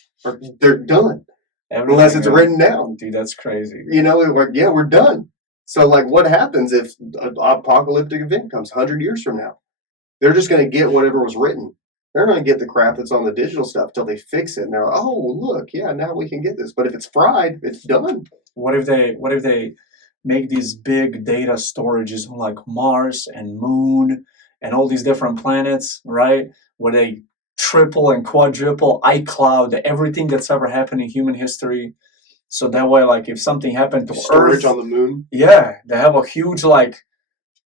they're done. Unless it's written down. Dude, that's crazy. We're done. So, like, what happens if an apocalyptic event comes 100 years from now? They're just going to get whatever was written. They're going to get the crap that's on the digital stuff until they fix it. And they're like, oh, look, yeah, now we can get this. But if it's fried, it's done. What if they make these big data storages on like Mars and Moon and all these different planets, right? Where they triple and quadruple iCloud everything that's ever happened in human history. So that way, like, if something happened to Storage Earth, on the moon. Yeah, they have a huge, like,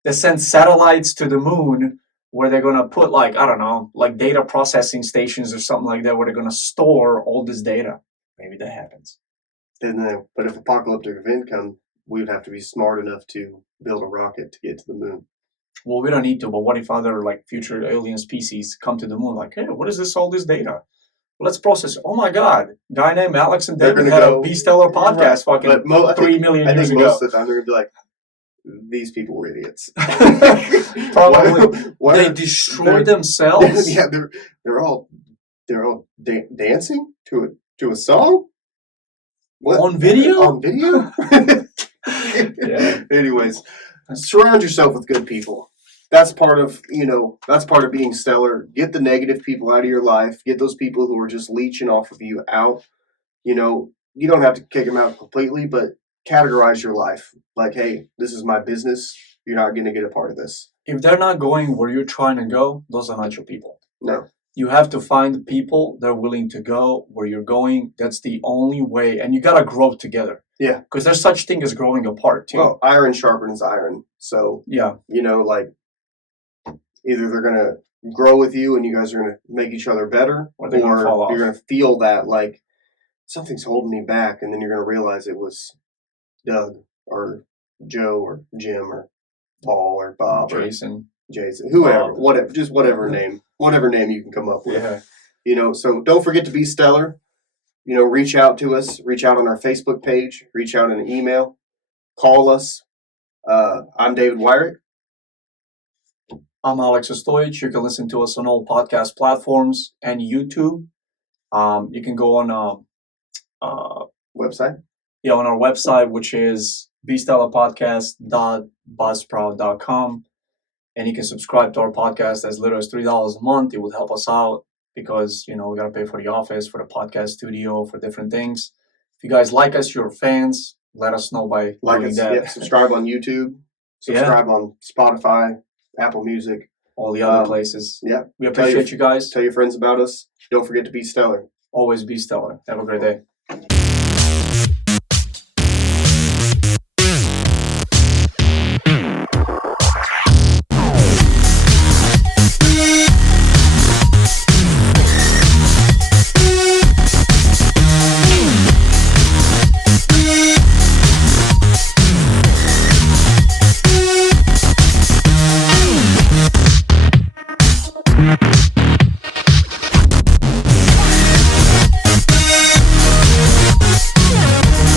they send satellites to the moon where they're gonna put, like, I don't know, like data processing stations or something like that, where they're gonna store all this data. Maybe that happens. But if apocalyptic event comes, we would have to be smart enough to build a rocket to get to the moon. Well, we don't need to, but what if other, like, future alien species come to the moon? Like, hey, what is this, all this data? Let's process it. Oh my God. Guy named Alex and David had a B-Stellar podcast fucking 3 million years ago. Most of the time they're going to be like, these people were idiots. Probably. They destroyed themselves? Yeah, they're all dancing to a song? What? On video? On video? Yeah. Anyways, surround yourself with good people. That's part of being stellar. Get the negative people out of your life. Get those people who are just leeching off of you out. You don't have to kick them out completely, but categorize your life. Like, hey, this is my business. You're not going to get a part of this. If they're not going where you're trying to go, those are not your people. No. You have to find people that are willing to go where you're going. That's the only way. And you got to grow together. Yeah. Because there's such thing as growing apart, too. Well, iron sharpens iron. So, yeah. Like, either they're going to grow with you and you guys are going to make each other better, or you're going to feel that, like, something's holding me back, and then you're going to realize it was Doug or Joe or Jim or Paul or Bob Jason, whoever, whatever name you can come up with. Yeah. So don't forget to be stellar. Reach out to us. Reach out on our Facebook page. Reach out in an email. Call us. I'm David Wyrick. I'm Alex OSTOJIC. You can listen to us on all podcast platforms and YouTube. You can go on website. Yeah, on our website, which is bstellarpodcast.buzzsprout.com. And you can subscribe to our podcast as little as $3 a month. It would help us out because, we got to pay for the office, for the podcast studio, for different things. If you guys like us, you're fans, let us know by doing that. Yeah, subscribe on YouTube. Subscribe on Spotify, Apple Music. All the other places. Yeah. We appreciate you guys. Tell your friends about us. Don't forget to be stellar. Always be stellar. Have a great day.